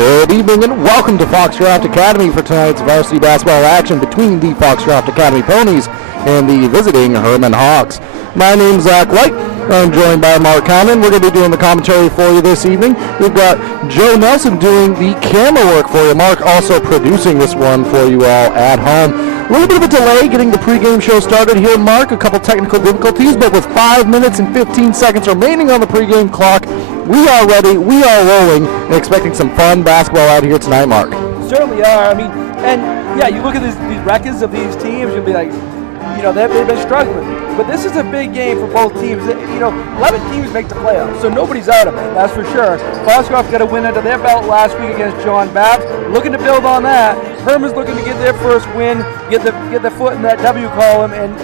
Good evening and welcome to Foxcroft Academy for tonight's varsity basketball action between the Foxcroft Academy Ponies and the visiting Hermon Hawks. My name's Zach White. I'm joined by Mark Conlon. We're going to be doing the commentary for you this evening. We've got Joe Nelson doing the camera work for you. Mark also producing this one for you all at home. A little bit of a delay getting the pregame show started here, Mark. A couple technical difficulties, but with 5 minutes and 15 seconds remaining on the pregame clock, we are ready, we are rolling, and expecting some fun basketball out here tonight, Mark. Certainly are. I mean, and yeah, you look at these records of these teams, you'll be like, you know, they've been struggling. But this is a big game for both teams. You know, 11 teams make the playoffs, so nobody's out of it, that's for sure. Foxcroft got a win under their belt last week against John Babs. Looking to build on that. Hermon's looking to get their first win, get their foot in that W column, and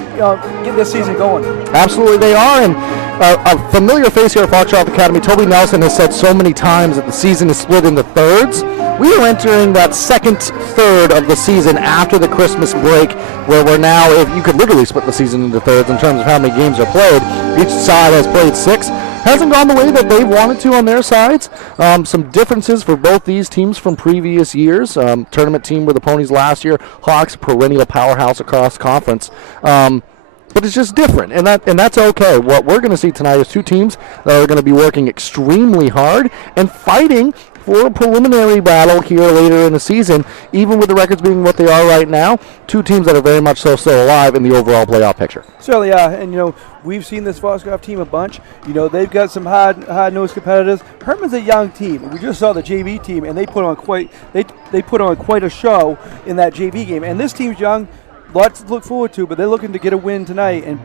get this season going. Absolutely, they are. And a familiar face here at Foxcroft Academy, Toby Nelson, has said so many times that the season is split into thirds. We are entering that second third of the season after the Christmas break, where we're now, if you could literally split the season into thirds in terms of how many games are played. Each side has played 6. Hasn't gone the way that they wanted to on their sides. Some differences for both these teams from previous years. Tournament team were the Ponies last year. Hawks, perennial powerhouse across conference. But it's just different, and that's okay. What we're going to see tonight is two teams that are going to be working extremely hard and fighting for a preliminary battle here later in the season, even with the records being what they are right now. Two teams that are very much so still alive in the overall playoff picture. Certainly, yeah, and we've seen this Foxcroft team a bunch. They've got some hard-nosed competitors. Hermon's a young team. We just saw the JV team, and they put on quite a show in that JV game. And this team's young. Lots to look forward to, but they're looking to get a win tonight and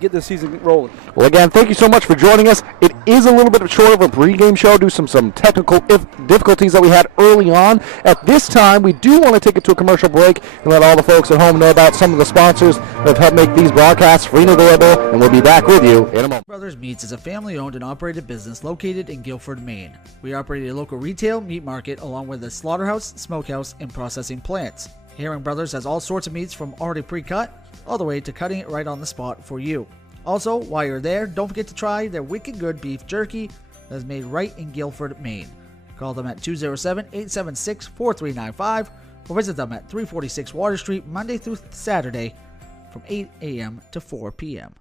get the season rolling. Well, again, thank you so much for joining us. It is a little bit short of a pregame show due to some technical difficulties that we had early on. At this time, we do want to take it to a commercial break and let all the folks at home know about some of the sponsors that have helped make these broadcasts free and available, and we'll be back with you in a moment. Brothers Meats is a family-owned and operated business located in Guilford, Maine. We operate a local retail meat market along with a slaughterhouse, smokehouse, and processing plants. Hermon Brothers has all sorts of meats from already pre-cut all the way to cutting it right on the spot for you. Also, while you're there, don't forget to try their wicked good beef jerky that is made right in Guilford, Maine. Call them at 207-876-4395 or visit them at 346 Water Street Monday through Saturday from 8 a.m. to 4 p.m.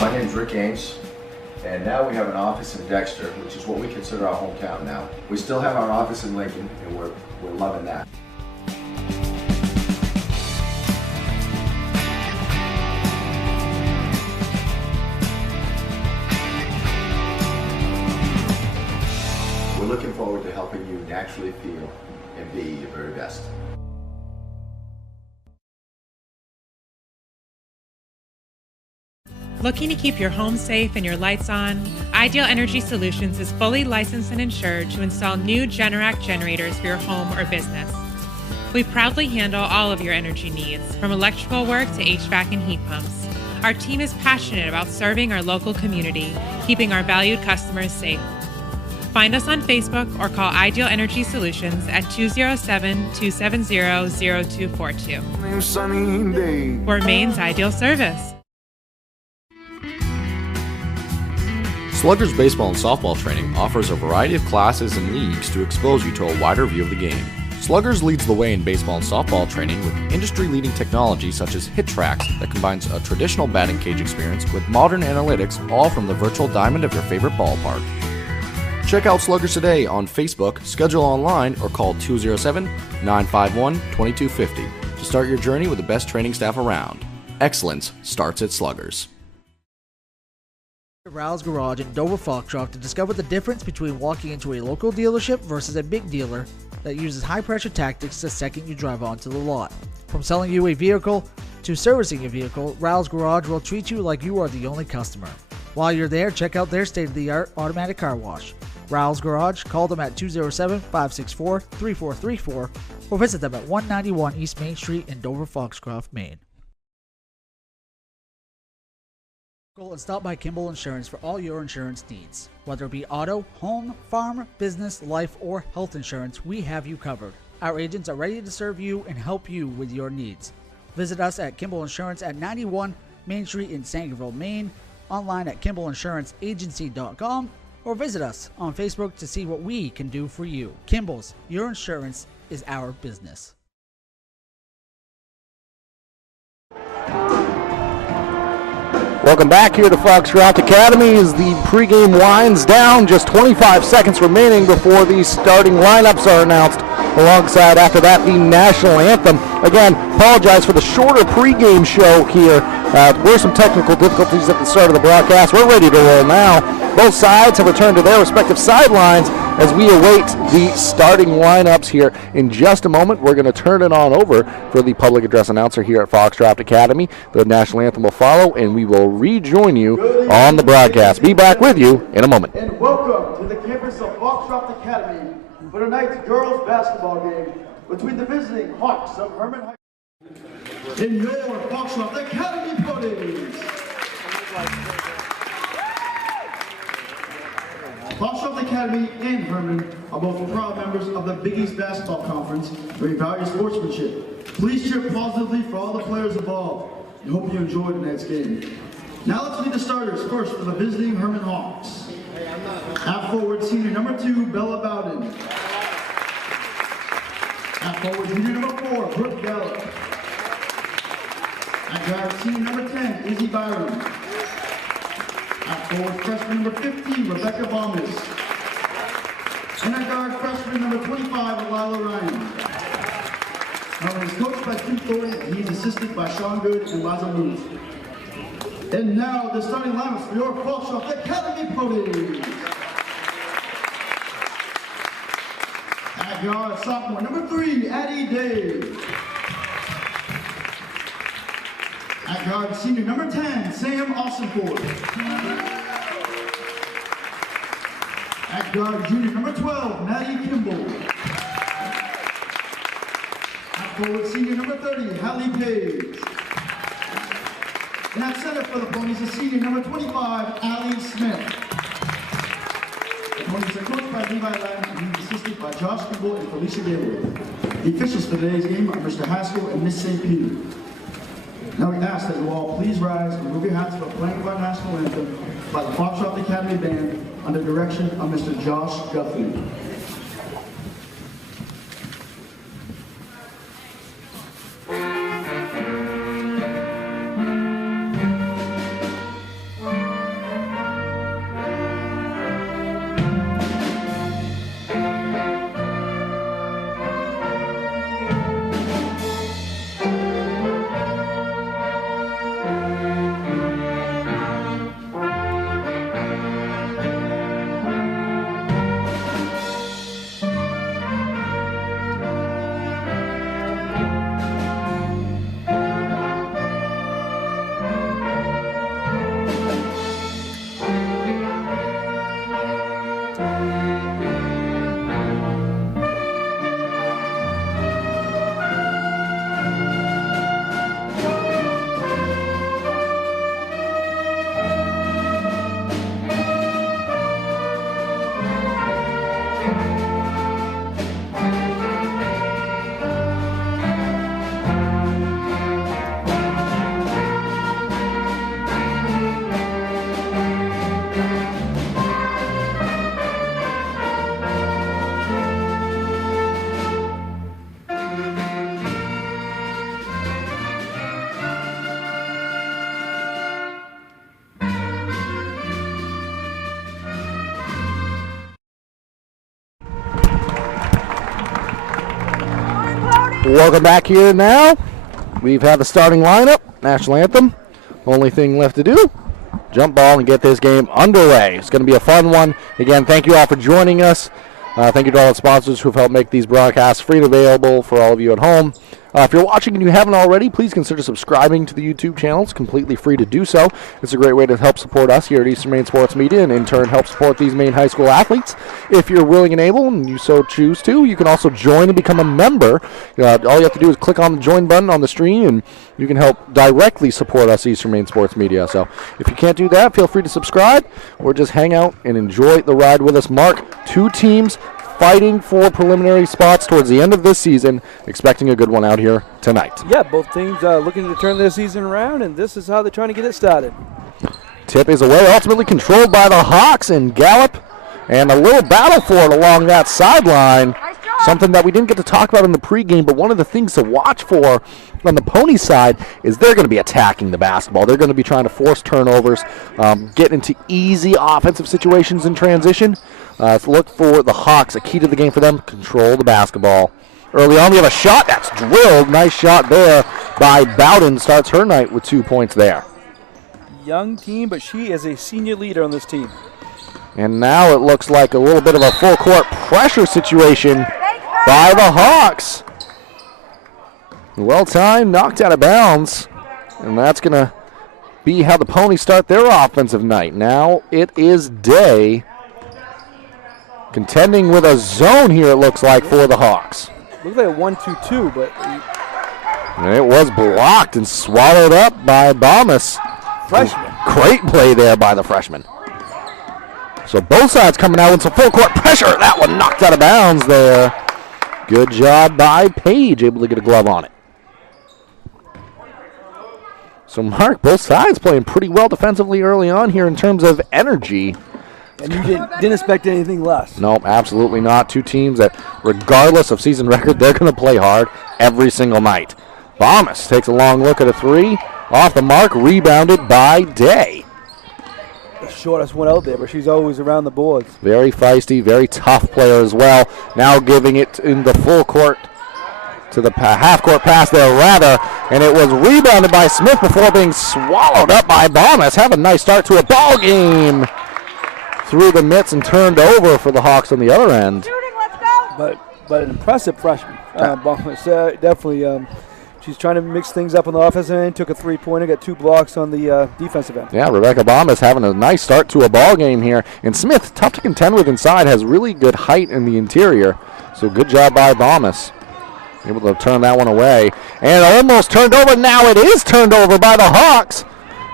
My name is Rick Ames. And now we have an office in Dexter, which is what we consider our hometown now. We still have our office in Lincoln, and we're loving that. We're looking forward to helping you naturally feel and be your very best. Looking to keep your home safe and your lights on? Ideal Energy Solutions is fully licensed and insured to install new Generac generators for your home or business. We proudly handle all of your energy needs, from electrical work to HVAC and heat pumps. Our team is passionate about serving our local community, keeping our valued customers safe. Find us on Facebook or call Ideal Energy Solutions at 207-270-0242. For Maine's ideal service. Sluggers baseball and softball training offers a variety of classes and leagues to expose you to a wider view of the game. Sluggers leads the way in baseball and softball training with industry-leading technology such as HitTrax that combines a traditional batting cage experience with modern analytics, all from the virtual diamond of your favorite ballpark. Check out Sluggers today on Facebook, schedule online, or call 207-951-2250 to start your journey with the best training staff around. Excellence starts at Sluggers. Rouse Garage in Dover Foxcroft to discover the difference between walking into a local dealership versus a big dealer that uses high-pressure tactics the second you drive onto the lot. From selling you a vehicle to servicing your vehicle, Rouse Garage will treat you like you are the only customer. While you're there, check out their state-of-the-art automatic car wash. Rouse Garage, call them at 207-564-3434 or visit them at 191 East Main Street in Dover Foxcroft, Maine. And stop by Kimball Insurance for all your insurance needs. Whether it be auto, home, farm, business, life, or health insurance, we have you covered. Our agents are ready to serve you and help you with your needs. Visit us at Kimball Insurance at 91 Main Street in Sangerville, Maine, online at KimballInsuranceAgency.com or visit us on Facebook to see what we can do for you. Kimball's, your insurance is our business. Welcome back here to Foxcroft Academy as the pregame winds down. Just 25 seconds remaining before the starting lineups are announced. Alongside, after that, the national anthem. Again, apologize for the shorter pregame show here. There were some technical difficulties at the start of the broadcast. We're ready to roll now. Both sides have returned to their respective sidelines as we await the starting lineups here. In just a moment, we're going to turn it on over for the public address announcer here at Foxcroft Academy. The national anthem will follow, and we will rejoin you on the broadcast. Be back with you in a moment. And welcome to the campus of Foxcroft Academy for tonight's girls basketball game between the visiting Hawks of Hermon High School in your Foxcroft Academy ponies. Foxcroft Academy and Hermon are both proud members of the Big East Basketball Conference, where we value sportsmanship. Please cheer positively for all the players involved, and hope you enjoy tonight's game. Now let's meet the starters. First for the visiting Hermon Hawks. At forward, senior number 2, Bella Bowden. At forward, junior number 4, Brooke Gallup. At guard, senior number 10, Izzy Byron. At forward, freshman number 15, Rebecca Bombas. And at guard, freshman number 25, Lila Ryan. Hermon is coached by Keith Thornton, and he is assisted by Sean Good and Liza Muth. And now the starting lineups for your Foxcroft Academy ponies. At guard, sophomore number 3, Addie Day. At guard, senior number 10, Sam Austinford. At guard, junior number 12, Maddie Kimball. At forward, senior number 30, Hallie Page. And at center for the ponies is senior number 25, Allie Smith. The ponies are coached by Levi Lamb and he's assisted by Josh Kimball and Felicia Gaylord. The officials for today's game are Mr. Haskell and Miss St. Peter. Now we ask that you all please rise and move your hats for playing of our national anthem by the Foxcroft Academy Band under direction of Mr. Josh Guthrie. Welcome back here now. We've had the starting lineup, national anthem. Only thing left to do, jump ball and get this game underway. It's going to be a fun one. Again, thank you all for joining us. Thank you to all the sponsors who have helped make these broadcasts free and available for all of you at home. If you're watching and you haven't already, please consider subscribing to the YouTube channel. It's completely free to do so. It's a great way to help support us here at Eastern Maine Sports Media and in turn help support these Maine high school athletes. If you're willing and able and you so choose to, you can also join and become a member. All you have to do is click on the join button on the screen and you can help directly support us, Eastern Maine Sports Media. So if you can't do that, feel free to subscribe or just hang out and enjoy the ride with us. Mark, 2 teams fighting for preliminary spots towards the end of this season, expecting a good one out here tonight. Yeah, both teams looking to turn their season around, and this is how they're trying to get it started. Tip is away, ultimately controlled by the Hawks, and Gallup, and a little battle for it along that sideline. Something that we didn't get to talk about in the pregame, but one of the things to watch for on the Pony side is they're going to be attacking the basketball. They're going to be trying to force turnovers, get into easy offensive situations in transition. So look for the Hawks. A key to the game for them, control the basketball. Early on, we have a shot that's drilled. Nice shot there by Bowden. Starts her night with 2 points there. Young team, but she is a senior leader on this team. And now it looks like a little bit of a full court pressure situation by the Hawks. Well timed, knocked out of bounds. And that's going to be how the Ponies start their offensive night. Now it is Day contending with a zone here, it looks like, for the Hawks. Looks like a 1-2-2, but And it was blocked and swallowed up by Bomas. freshman. Great play there by the freshman. So both sides coming out with some full court pressure. That one knocked out of bounds there. Good job by Page, able to get a glove on it. So Mark, both sides playing pretty well defensively early on here in terms of energy. And you didn't expect anything less. Nope, absolutely not. Two teams that, regardless of season record, they're going to play hard every single night. Bomas takes a long look at a three. Off the mark, rebounded by Day. The shortest one out there, but she's always around the boards. Very feisty, very tough player as well. Now giving it in the full court to the half-court pass there, rather. And it was rebounded by Smith before being swallowed up by Bomas. Have a nice start to a ball game. Through the mitts and turned over for the Hawks on the other end. But an impressive freshman. Bomas, definitely. She's trying to mix things up on the offensive end. Took a three-pointer, got 2 blocks on the defensive end. Yeah, Rebecca Bomas having a nice start to a ball game here. And Smith, tough to contend with inside, has really good height in the interior. So good job by Bomas. Able to turn that one away. And almost turned over. Now it is turned over by the Hawks.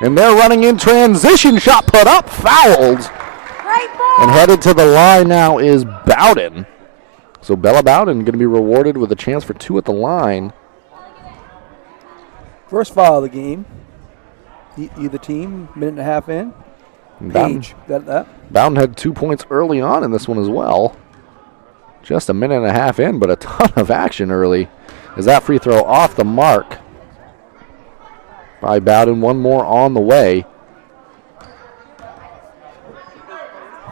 And they're running in transition. Shot put up, fouled. And headed to the line now is Bowden. So Bella Bowden going to be rewarded with a chance for 2 at the line. First foul of the game. Either team, minute and a half in. Page got that. Bowden had 2 points early on in this one as well. Just a minute and a half in, but a ton of action early. As that free throw off the mark by Bowden. One more on the way.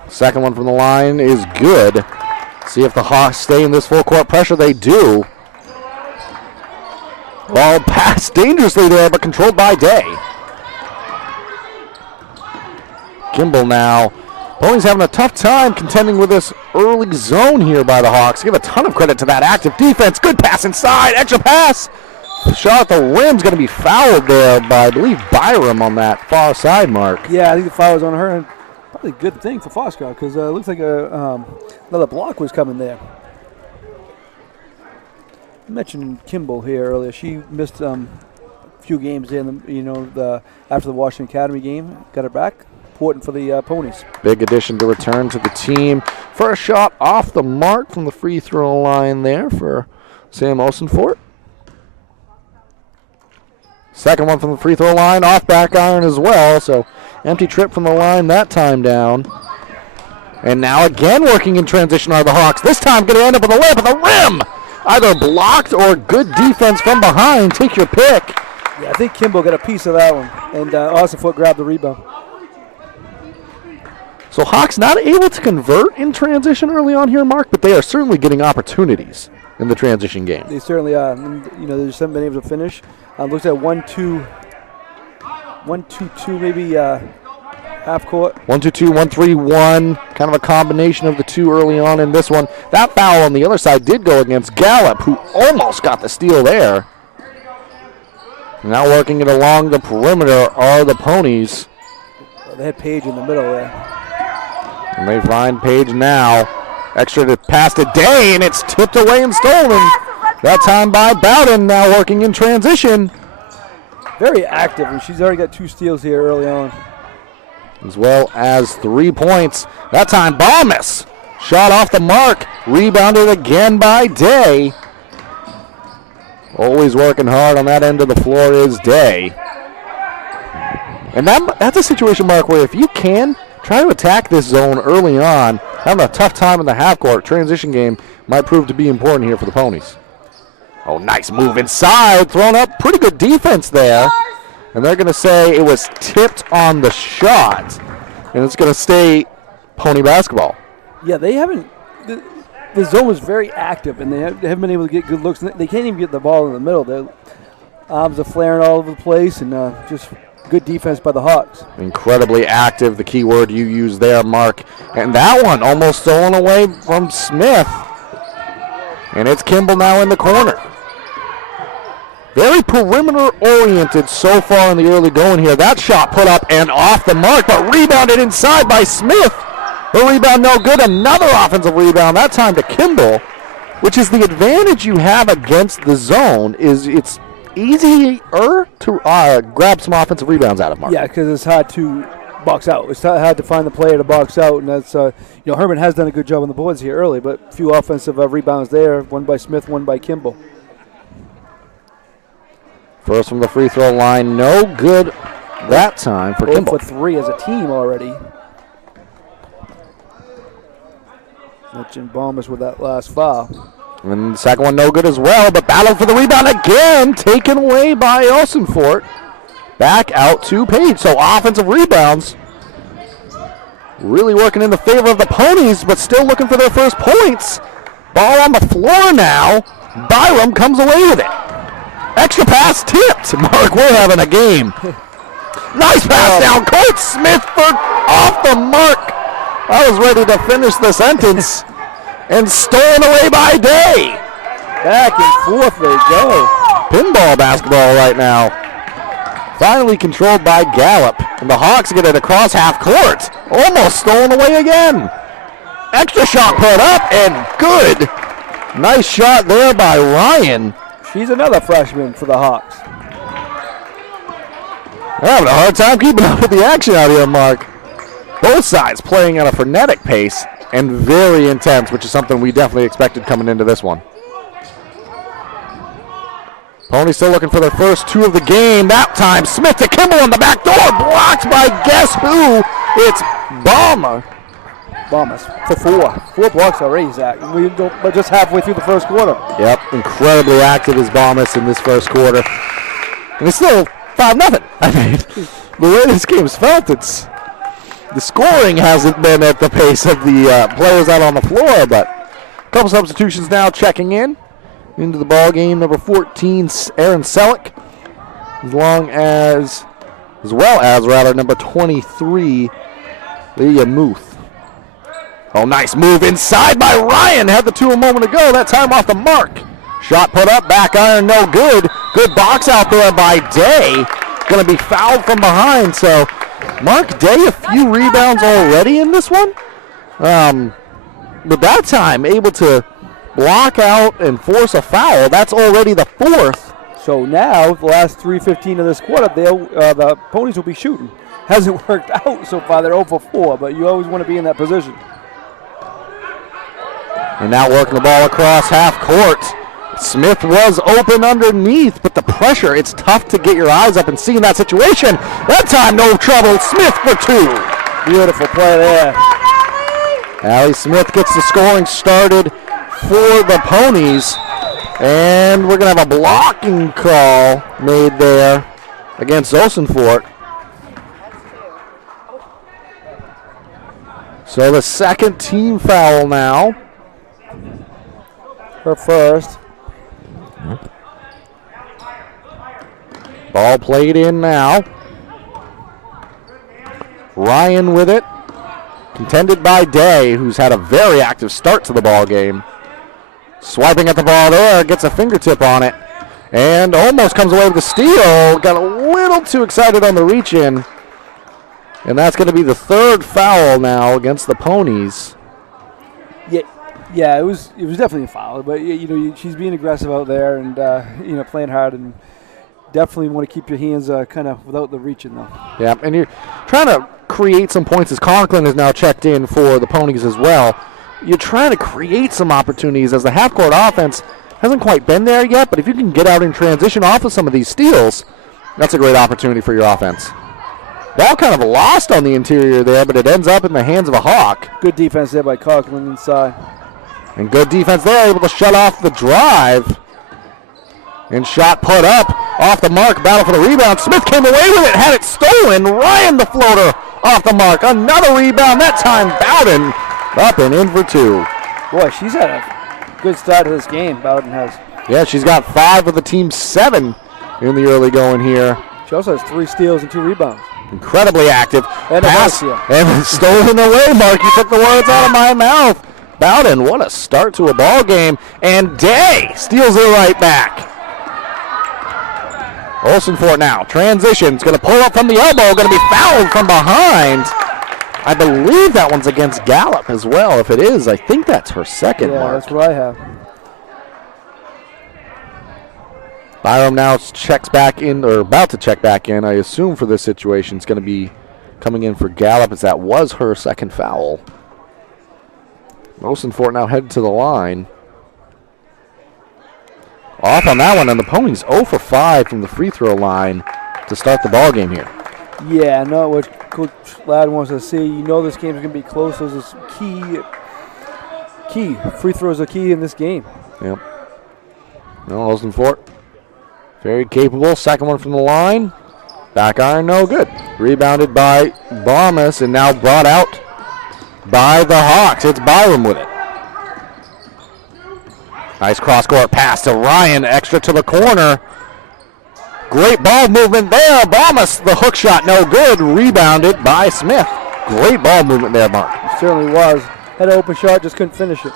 Second one from the line is good. See if the Hawks stay in this full court pressure. They do. Ball passed dangerously there, but controlled by Day. Kimball now. Ponies having a tough time contending with this early zone here by the Hawks. Give a ton of credit to that active defense. Good pass inside. Extra pass. The shot at the rim's going to be fouled there by, I believe, Byram on that far side mark. Yeah, I think the foul was on her. And probably a good thing for Foxcroft because it looks like another block was coming there. I mentioned Kimball here earlier. She missed a few games after the Washington Academy game. Got her back. Important for the Ponies. Big addition to return to the team. First shot off the mark from the free throw line there for Sam Osenfort. Second one from the free throw line, off back iron as well. So empty trip from the line that time down. And now again working in transition are the Hawks. This time going to end up with a layup at the rim. Either blocked or good defense from behind. Take your pick. Yeah, I think Kimball got a piece of that one. And Osenfort grabbed the rebound. So Hawks not able to convert in transition early on here, Mark, but they are certainly getting opportunities in the transition game. They certainly are. And, they just haven't been able to finish. Looks at 1-2, maybe half court. 1-2-2, 1-3-1, kind of a combination of the two early on in this one. That foul on the other side did go against Gallup, who almost got the steal there. Now working it along the perimeter are the Ponies. They had Page in the middle there. And they find Page now. Extra to pass to Day, and it's tipped away and stolen. That time by Bowden, now working in transition. Very active, and she's already got 2 steals here early on. As well as 3 points. That time Bomas. Shot off the mark. Rebounded again by Day. Always working hard on that end of the floor is Day. And that's a situation, Mark, where if you can try to attack this zone early on, having a tough time in the half court, transition game might prove to be important here for the Ponies. Oh, nice move inside, thrown up, pretty good defense there. And they're going to say it was tipped on the shot, and it's going to stay Pony basketball. Yeah, they haven't. The zone was very active, and they haven't been able to get good looks. They can't even get the ball in the middle. Their arms are flaring all over the place, and just good defense by the Hawks. Incredibly active, the key word you used there, Mark. And that one almost stolen away from Smith. And it's Kimball now in the corner. Very perimeter-oriented so far in the early going here. That shot put up and off the mark, but rebounded inside by Smith. The rebound no good. Another offensive rebound, that time to Kimball, which is the advantage you have against the zone, is it's easier to grab some offensive rebounds out of Mark. Yeah, because it's hard to box out. It's hard to find the player to box out, and that's Hermon has done a good job on the boards here early, but few offensive rebounds there. One by Smith, one by Kimball. First from the free throw line, no good that time for Kimball. 0 for 3 as a team already. Mentioned Bombers with that last foul. And the second one no good as well, but battle for the rebound again, taken away by Olsenfort. Back out to Page. So offensive rebounds really working in the favor of the Ponies, but still looking for their first points. Ball on the floor now. Byram comes away with it. Extra pass tipped. Mark, we're having a game. Nice pass down court. Smith off the mark. I was ready to finish the sentence. And stolen away by Day. Back and forth they go. Pinball basketball right now. Finally controlled by Gallup. And the Hawks get it across half court. Almost stolen away again. Extra shot put up and good. Nice shot there by Ryan. She's another freshman for the Hawks. They're having a hard time keeping up with the action out here, Mark. Both sides playing at a frenetic pace and very intense, which is something we definitely expected coming into this one. Ponies still looking for their first two of the game. That time, Smith to Kimball on the back door, blocked by guess who? It's Balmer. Bombers for 4. 4 blocks already, Zach. We're just halfway through the first quarter. Yep, incredibly active is Bombers in this first quarter. And it's still 5-0. I mean, the way this game's felt, the scoring hasn't been at the pace of the players out on the floor, but a couple substitutions now checking in into the ball game. Number 14, Aaron Selleck, as well as number 23, Leah Muth. Oh, nice move inside by Ryan. Had the two a moment ago. That time off the mark. Shot put up, back iron, no good. Good box out there by Day. Going to be fouled from behind. So, Mark Day, a few rebounds already in this one. But that time, able to block out and force a foul. That's already the 4th. So now, the last 3:15 of this quarter, the Ponies will be shooting. Hasn't worked out so far. They're 0 for 4, but you always want to be in that position. And now working the ball across half court. Smith was open underneath, but the pressure, it's tough to get your eyes up and see in that situation. That time, no trouble. Smith for 2. Beautiful play there. Allie Smith gets the scoring started for the Ponies. And we're going to have a blocking call made there against Olsenfort. So the second team foul now. Her first. Ball played in now. Ryan with it. Contended by Day, who's had a very active start to the ball game. Swiping at the ball there, gets a fingertip on it. And almost comes away with the steal. Got a little too excited on the reach in. And that's going to be the 3rd foul now against the Ponies. Yeah, it was definitely a foul, but she's being aggressive out there and playing hard, and definitely want to keep your hands kind of without the reaching though. Yeah, and you're trying to create some points as Conklin is now checked in for the Ponies as well. You're trying to create some opportunities as the half-court offense hasn't quite been there yet, but if you can get out in transition off of some of these steals, that's a great opportunity for your offense. Ball kind of lost on the interior there, but it ends up in the hands of a Hawk. Good defense there by Conklin inside. And good defense there, able to shut off the drive. And shot put up, off the mark, battle for the rebound. Smith came away with it, had it stolen. Ryan the floater off the mark. Another rebound, that time Bowden up and in for 2. Boy, she's had a good start to this game, Bowden has. Yeah, she's got 5 of the team's 7 in the early going here. She also has 3 steals and 2 rebounds. Incredibly active. And pass, and stolen away, Mark. You took the words out of my mouth. Bowden, what a start to a ball game. And Day steals it right back. Olsen for it now. Transition's going to pull up from the elbow. Going to be fouled from behind. I believe that one's against Gallup as well. If it is, I think that's her second, Mark. That's what I have. Byram now checks back in, or about to check back in. I assume for this situation it's going to be coming in for Gallup, as that was her second foul. Olsen for it now headed to the line. Off on that one, and the Ponies 0 for 5 from the free throw line to start the ball game here. Yeah, I know what Coach Ladd wants to see. You know this game is going to be close. Those are key. Free throws are key in this game. Yep. No, Olsen for it. Very capable. Second one from the line. Back iron, no good. Rebounded by Bombas and now brought out by the Hawks. It's Byram with it. Nice cross-court pass to Ryan, extra to the corner. Great ball movement there. Bombas, the hook shot, no good. Rebounded by Smith. Great ball movement there, Mark. It certainly was. Had an open shot, just couldn't finish it.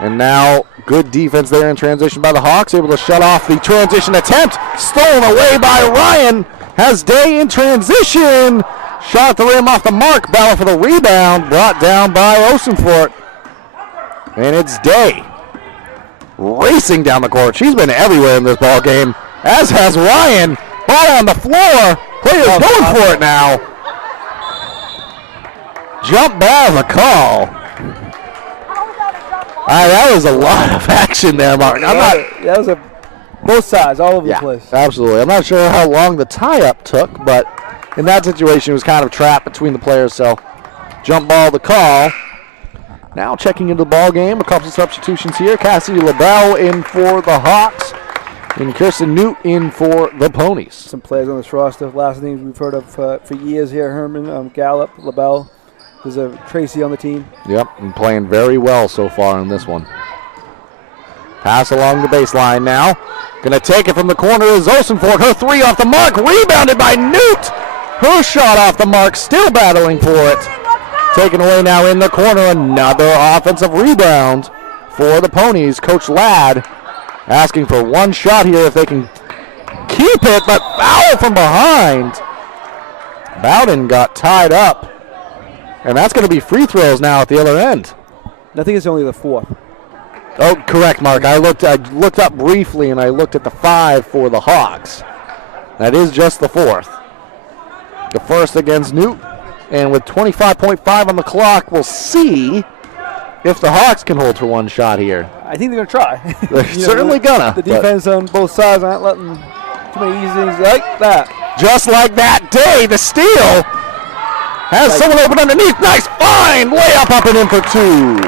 And now good defense there in transition by the Hawks, able to shut off the transition attempt. Stolen away by Ryan. Has Day in transition. Shot at the rim off the mark. Battle for the rebound. Brought down by Osenfort. And it's Day racing down the court. She's been everywhere in this ball game, as has Ryan. Ball on the floor. Players going for it now. Jump ball, the call. That was a lot of action there, Martin. That was both sides, all over the place. Absolutely. I'm not sure how long the tie-up took, but in that situation, it was kind of trapped between the players. So, jump ball, the call. Now checking into the ball game, a couple of substitutions here. Cassidy LaBelle in for the Hawks, and Kirsten Newt in for the Ponies. Some players on this roster. Last names we've heard of for years here: Hermon, Gallup, LaBelle. There's a Tracy on the team. Yep, and playing very well so far in this one. Pass along the baseline now. Gonna take it from the corner is Osenfort. Her 3 off the mark, rebounded by Newt. Her shot off the mark, still battling for it. Taken away now in the corner, another offensive rebound for the Ponies. Coach Ladd asking for one shot here if they can keep it, but foul from behind. Bowden got tied up. And that's going to be free throws now at the other end. I think it's only the 4th. Oh, correct, Mark. I looked up briefly, and I looked at the 5 for the Hawks. That is just the 4th. The first against Newt. And with 25.5 on the clock, we'll see if the Hawks can hold for one shot here. I think they're going to try. They're certainly gonna. The defense on both sides aren't letting too many easy things like that. Just like that Day, the steal. Has someone open underneath. Nice find. Layup up and in for 2.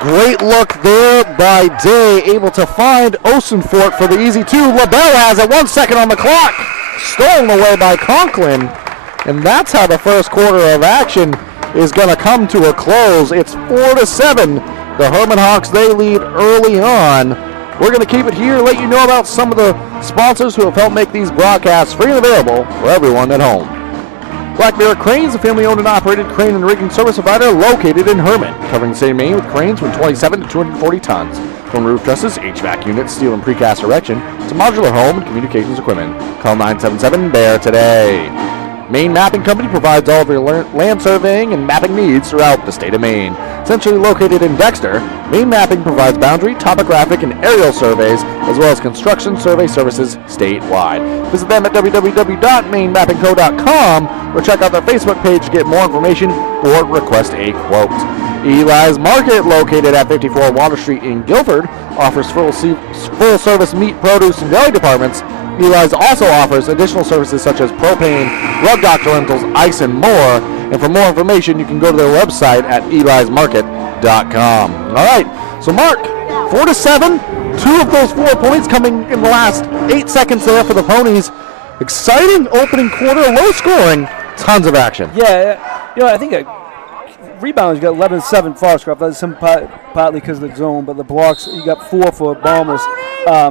Great look there by Day. Able to find Osenfort for the easy 2. LaBelle has it. 1 second on the clock. Stolen away by Conklin. And that's how the first quarter of action is going to come to a close. It's 4-7. The Hermon Hawks, they lead early on. We're going to keep it here, let you know about some of the sponsors who have helped make these broadcasts free and available for everyone at home. Black Bear Cranes, a family-owned and operated crane and rigging service provider located in Hermon, covering the state of Maine with cranes from 27 to 240 tons. From roof trusses, HVAC units, steel and precast erection, to modular home and communications equipment. Call 977-BEAR today. Maine Mapping Company provides all of your land surveying and mapping needs throughout the state of Maine. Centrally located in Dexter, Maine Mapping provides boundary, topographic, and aerial surveys, as well as construction survey services statewide. Visit them at www.mainemappingco.com or check out their Facebook page to get more information or request a quote. Eli's Market, located at 54 Water Street in Guilford, offers full-service meat, produce, and deli departments, Eli's also offers additional services such as propane, rug doctor rentals, ice, and more. And for more information, you can go to their website at elismarket.com. All right, so Mark, 4-7. 2 of those 4 points coming in the last 8 seconds there for the Ponies. Exciting opening quarter, low scoring, tons of action. Yeah, I think rebounds, you got 11-7 Foxcroft. That's some partly because of the zone, but the blocks, you got 4 for Bombers.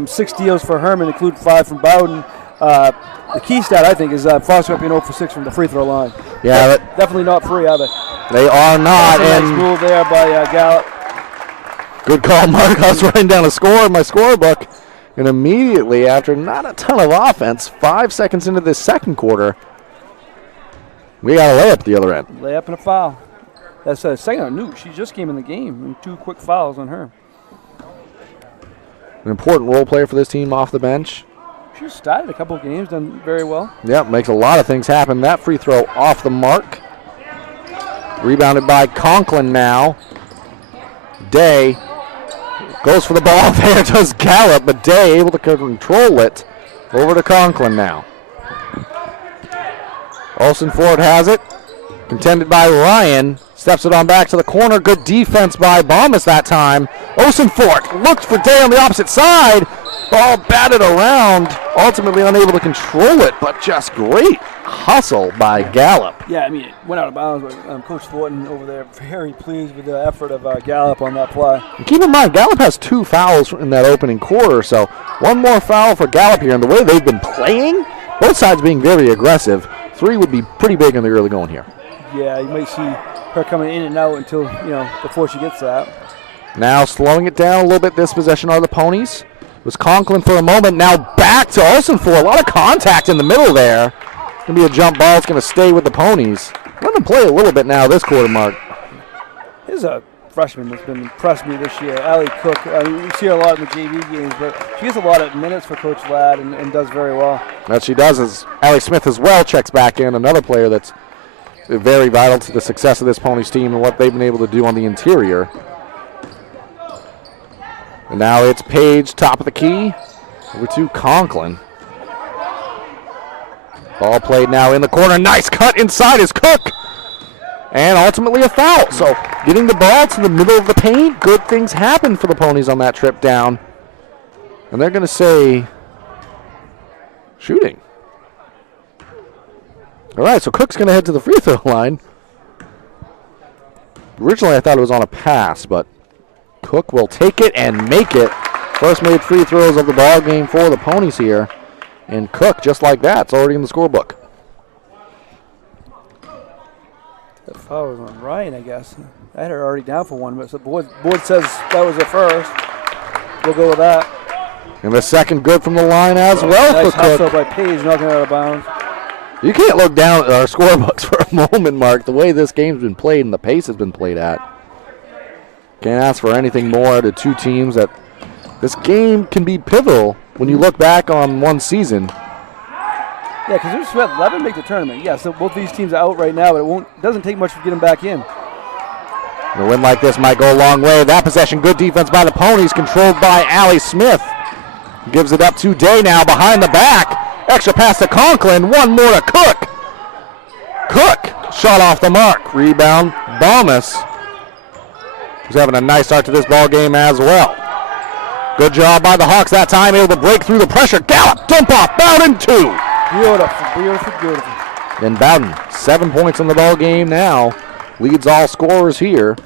6 steals for Hermon, including 5 from Bowden. The key stat, I think, is Foxcroft being 0 for 6 from the free throw line. Yeah, definitely not free, are they? They are not. That's a nice move there by Gallup. Good call, Mark. I was writing down a score in my scorebook, and immediately after not a ton of offense, 5 seconds into this second quarter, we got a layup at the other end. Layup and a foul. That's a second on Nuke. She just came in the game, and 2 quick fouls on her. An important role player for this team off the bench. She started a couple of games, done very well. Yep, makes a lot of things happen. That free throw off the mark. Rebounded by Conklin now. Day goes for the ball. There does Gallup, but Day able to control it. Over to Conklin now. Olsen Ford has it. Contended by Ryan. Steps it on back to the corner. Good defense by Bombas that time. Olsen Ford looked for Day on the opposite side. Ball batted around. Ultimately unable to control it, but just great hustle by Gallup. Yeah, I mean, it went out of bounds, but Coach Thornton over there very pleased with the effort of Gallup on that play. And keep in mind, Gallup has 2 fouls in that opening quarter, so 1 more foul for Gallup here. And the way they've been playing, both sides being very aggressive, 3 would be pretty big in the early going here. Yeah, you might see her coming in and out until, before she gets that. Now slowing it down a little bit this possession are the Ponies. It was Conklin for a moment, now back to Olsen for a lot of contact in the middle there. Going to be a jump ball, it's going to stay with the Ponies. Let them play a little bit now this quarter, Mark. Here's a freshman that's been impressed me this year, Allie Cook. We see her a lot in the JV games, but she gets a lot of minutes for Coach Ladd and does very well. That she does is Allie Smith as well checks back in, another player that's very vital to the success of this Ponies team and what they've been able to do on the interior. And now it's Page, top of the key, over to Conklin. Ball played now in the corner. Nice cut inside is Cook. And ultimately a foul. So getting the ball to the middle of the paint, good things happen for the Ponies on that trip down. And they're going to say shooting. All right, so Cook's going to head to the free throw line. Originally I thought it was on a pass, but Cook will take it and make it. First made free throws of the ball game for the Ponies here. And Cook, just like that, it's already in the scorebook. That foul was on Ryan, I guess. I had her already down for 1, but the board says that was her first. We'll go with that. And the second good from the line as well Nice for Cook. hustle by Page, knocking it out of bounds. You can't look down at our scorebooks for a moment, Mark, the way this game's been played and the pace has been played at. Can't ask for anything more to 2 teams that this game can be pivotal when you look back on one season. Yeah, because there's 11 make the tournament. Yeah, so both these teams are out right now, but it doesn't take much to get them back in. A win like this might go a long way. That possession, good defense by the Ponies, controlled by Allie Smith. Gives it up to Day now behind the back. Extra pass to Conklin, 1 more to Cook. Cook, shot off the mark. Rebound, Balmas, who's having a nice start to this ball game as well. Good job by the Hawks that time, able to break through the pressure. Gallup, dump off, Bowden 2. Beautiful, beautiful, beautiful. And Bowden, 7 points in the ball game now. Leads all scorers here.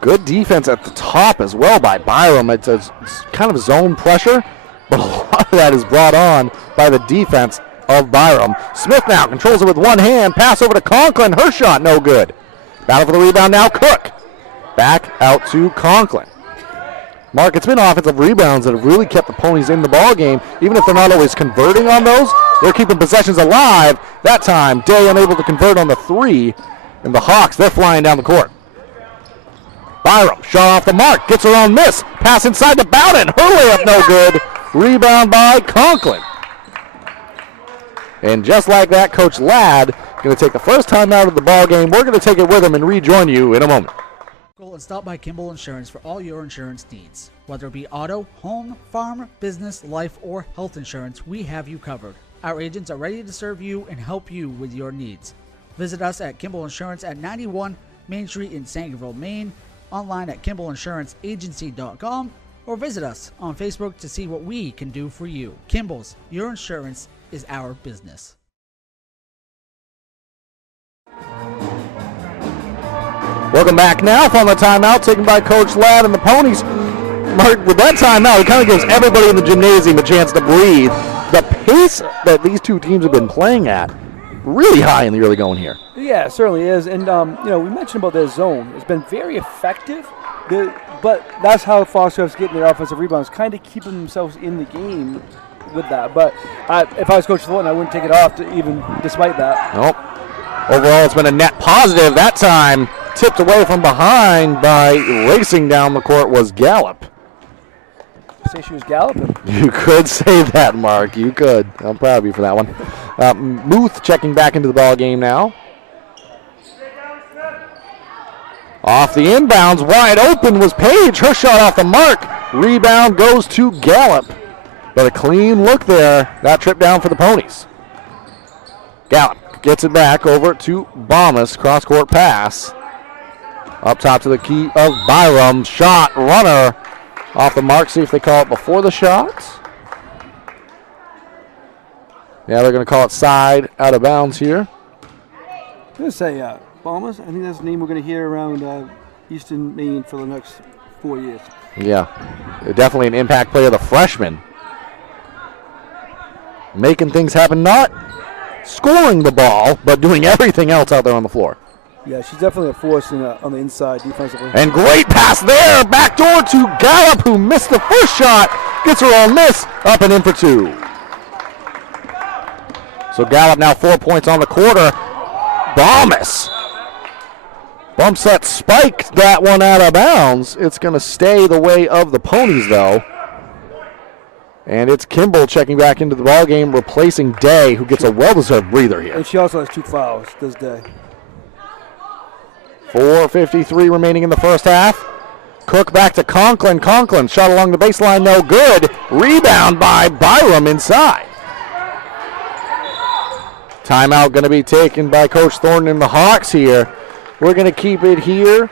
Good defense at the top as well by Byram. It's kind of zone pressure, but a lot of that is brought on by the defense of Byram. Smith now controls it with 1 hand. Pass over to Conklin. Her shot no good. Battle for the rebound now. Cook. Back out to Conklin. Mark, it's been offensive rebounds that have really kept the Ponies in the ball game. Even if they're not always converting on those, they're keeping possessions alive. That time, Day unable to convert on the 3. And the Hawks, they're flying down the court. Byram, shot off the mark, gets her own miss. Pass inside to Bowden. Her layup no good. Rebound by Conklin. And just like that, Coach Ladd going to take the first time out of the ball game. We're going to take it with him and rejoin you in a moment. and stop by Kimball Insurance for all your insurance needs. Whether it be auto, home, farm, business, life, or health insurance, we have you covered. Our agents are ready to serve you and help you with your needs. Visit us at Kimball Insurance at 91 Main Street in Sangerville, Maine, online at KimballInsuranceAgency.com, or visit us on Facebook to see what we can do for you. Kimball's, your insurance is our business. Welcome back now from the timeout taken by Coach Ladd and the Ponies. Mark, with that timeout, it kind of gives everybody in the gymnasium a chance to breathe. The pace that these two teams have been playing at, really high in the early going here. Yeah, it certainly is. And, we mentioned about their zone. It's been very effective, but that's how Foxcroft's getting their offensive rebounds, kind of keeping themselves in the game with that. But if I was Coach Thornton, I wouldn't take it off, even despite that. Nope. Overall, it's been a net positive. That time, tipped away from behind by racing down the court was Gallup. Say she was galloping. You could say that, Mark. You could. I'm proud of you for that one. Muth checking back into the ball game now. Off the inbounds, wide open was Page. Her shot off the mark. Rebound goes to Gallup. But a clean look there. That trip down for the Ponies. Gallup gets it back over to Bomas. Cross-court pass. Up top to the key of Byram. Shot, runner. Off the mark. See if they call it before the shot. Yeah, they're going to call it side out of bounds here. I'm going to say Bomas. I think that's the name we're going to hear around Eastern Maine for the next 4 years. Yeah, definitely an impact player, the freshman. Making things happen, not scoring the ball, but doing everything else out there on the floor. Yeah, she's definitely a force on the inside defensively. And great pass there, backdoor to Gallup, who missed the first shot, gets her on miss, up and in for two. So Gallup now 4 points on the quarter. Bomas. Bump set spiked that one out of bounds. It's going to stay the way of the Ponies, though. And it's Kimball checking back into the ballgame, replacing Day, who gets a well-deserved breather here. And she also has 2 fouls this day. 4:53 remaining in the first half. Cook back to Conklin. Conklin shot along the baseline, no good. Rebound by Byram inside. Timeout going to be taken by Coach Thornton and the Hawks here. We're going to keep it here.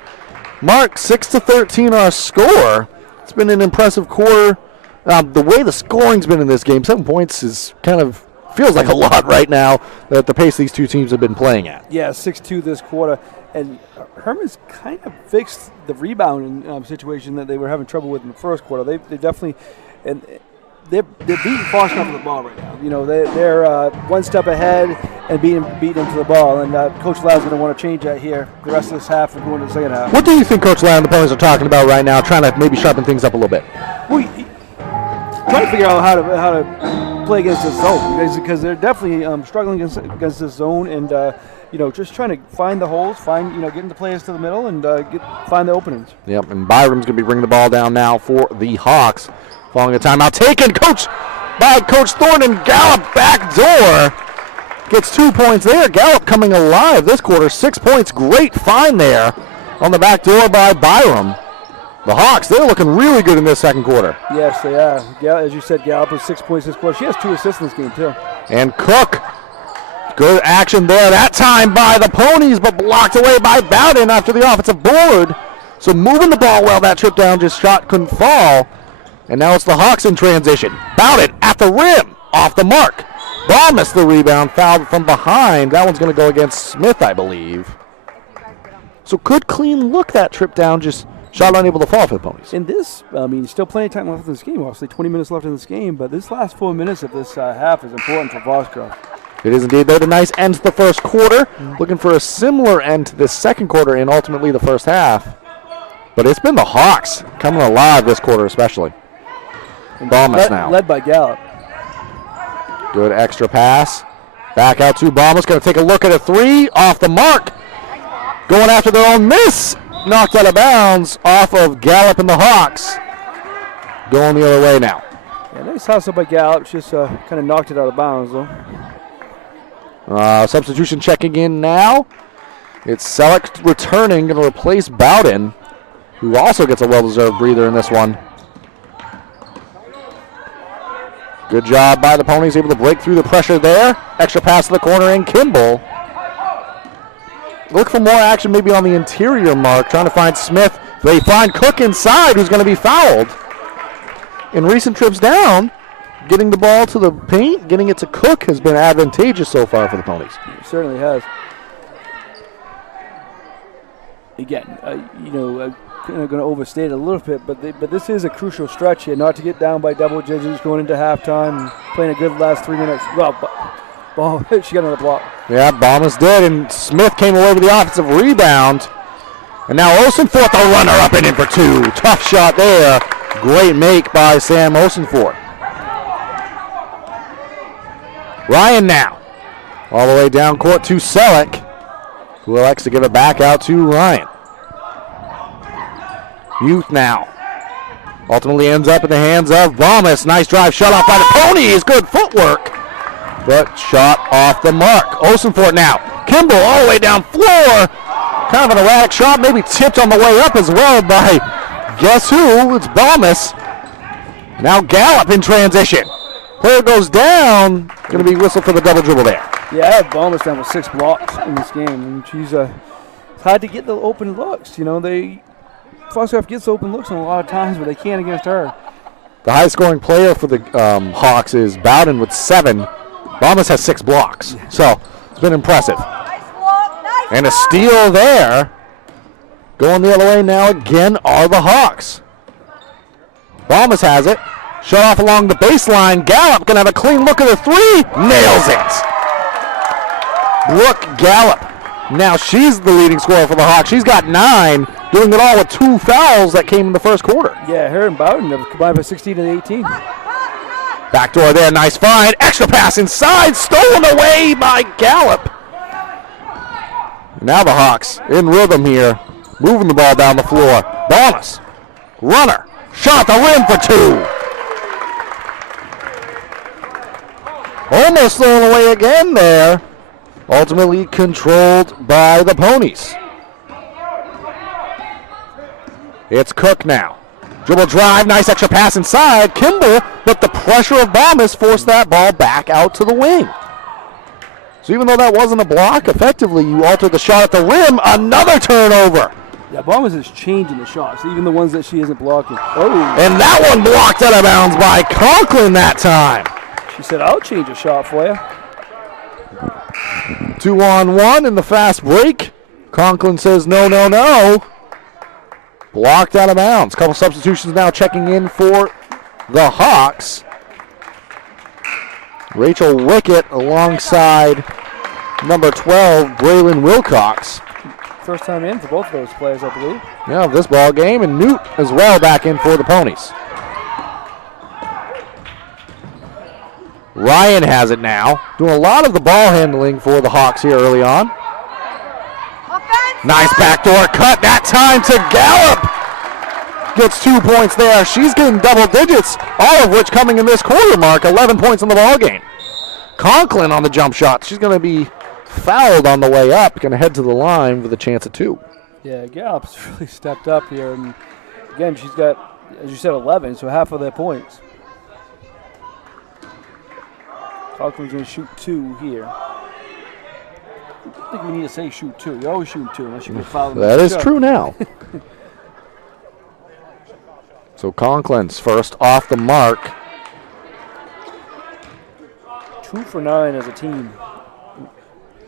Mark, 6-13 our score. It's been an impressive quarter. The way the scoring's been in this game, 7 points is kind of feels like a lot right now at the pace these two teams have been playing at. Yeah, 6-2 this quarter. And Hermon's kind of fixed the rebounding situation that they were having trouble with in the first quarter. They definitely, and they're beating Foxcroft with the ball right now. You know, they're one step ahead and beating them to the ball. And Coach Ladd's going to want to change that here the rest of this half and going to the second half. What do you think Coach Ladd and the Ponies are talking about right now, trying to maybe sharpen things up a little bit? Well, trying to figure out how to play against this zone because they're definitely struggling against this zone and. Just trying to find the holes, getting the players to the middle and find the openings. Yep, and Byram's going to be bringing the ball down now for the Hawks. Following a timeout taken, by Coach Thornton. Gallup back door. Gets 2 points there. Gallup coming alive this quarter. 6 points. Great find there on the back door by Byram. The Hawks, they're looking really good in this second quarter. Yes, they are. As you said, Gallup with 6 points this quarter. She has 2 assists in this game, too. And Cook. Good action there that time by the Ponies, but blocked away by Bowden after the offensive board. So moving the ball well, that trip down, just shot couldn't fall. And now it's the Hawks in transition. Bowden at the rim, off the mark. Ball missed the rebound, fouled from behind. That one's going to go against Smith, I believe. So good clean look, that trip down, just shot unable to fall for the Ponies. In this, still plenty of time left in this game. Obviously 20 minutes left in this game, but this last 4 minutes of this half is important for Foxcroft. It is indeed, though. A nice end to the first quarter. Looking for a similar end to the second quarter and ultimately the first half. But it's been the Hawks coming alive this quarter especially. Bomas now. Led by Gallup. Good extra pass. Back out to Bomas. Going to take a look at a three. Off the mark. Going after their own miss. Knocked out of bounds off of Gallup and the Hawks. Going the other way now. Yeah, nice hustle by Gallup. Just kind of knocked it out of bounds, though. Substitution checking in now. It's Selleck returning, going to replace Bowden. who also gets a well-deserved breather in this one. Good job by the Ponies, able to break through the pressure there. Extra pass to the corner, and Kimball. Look for more action maybe on the interior mark, trying to find Smith. They find Cook inside, who's going to be fouled. In recent trips down, getting the ball to the paint, getting it to Cook has been advantageous so far for the Ponies. It certainly has. Again, I'm going to overstate it a little bit, but this is a crucial stretch here, not to get down by double digits going into halftime and playing a good last 3 minutes. Well, she got another block. Yeah, Bombers did, and Smith came away with the offensive rebound. And now Osenfort, the runner, up and in for 2. Tough shot there. Great make by Sam Osenfort. Ryan now, all the way down court to Selleck, who elects to give it back out to Ryan. Youth now. Ultimately ends up in the hands of Bombas. Nice drive shot off by the Ponies. Good footwork, but shot off the mark. Osenfort now. Kimball all the way down floor. Kind of an erratic shot, maybe tipped on the way up as well by guess who? It's Bombas. Now Gallup in transition. Player goes down. Going to be whistled for the double dribble there. Yeah, I have Bombas down with 6 blocks in this game, and she's hard to get the open looks. Foxcroft gets open looks a lot of times, but they can't against her. The high-scoring player for the Hawks is Bowden with 7. Bombas has 6 blocks, so it's been impressive. And a steal there. Going the other way now again are the Hawks. Bombas has it. Shot off along the baseline. Gallup going to have a clean look at the 3. Nails it. Brooke Gallup. Now she's the leading scorer for the Hawks. She's got 9, doing it all with 2 fouls that came in the first quarter. Yeah, her and Bowden have combined for 16 and 18. Backdoor there, nice find. Extra pass inside, stolen away by Gallup. Now the Hawks in rhythm here, moving the ball down the floor. Bombas, runner, shot the rim for 2. Almost thrown away again there. Ultimately controlled by the Ponies. It's Cook now. Dribble drive, nice extra pass inside. Kimball, but the pressure of Bombas forced that ball back out to the wing. So even though that wasn't a block, effectively you altered the shot at the rim. Another turnover. Yeah, Bombas is changing the shots, even the ones that she isn't blocking. Oh. And that one blocked out of bounds by Conklin that time. She said, I'll change a shot for you. 2-on-1 in the fast break. Conklin says no, no, no. Blocked out of bounds. Couple substitutions now checking in for the Hawks. Rachel Wickett alongside number 12, Braylon Wilcox. First time in for both of those players, I believe. Yeah, this ball game, and Newt as well back in for the Ponies. Ryan has it now, doing a lot of the ball handling for the Hawks here early on. Nice backdoor cut, that time to Gallup. Gets 2 points there. She's getting double digits, all of which coming in this quarter mark, 11 points in the ball game. Conklin on the jump shot. She's going to be fouled on the way up, going to head to the line with a chance at 2. Yeah, Gallup's really stepped up here. And again, she's got, as you said, 11, so half of their points. Conklin's going to shoot 2 here. I don't think we need to say shoot 2. You're always shooting 2 unless you get fouled. That is true now. So Conklin's first off the mark. 2 for 9 as a team.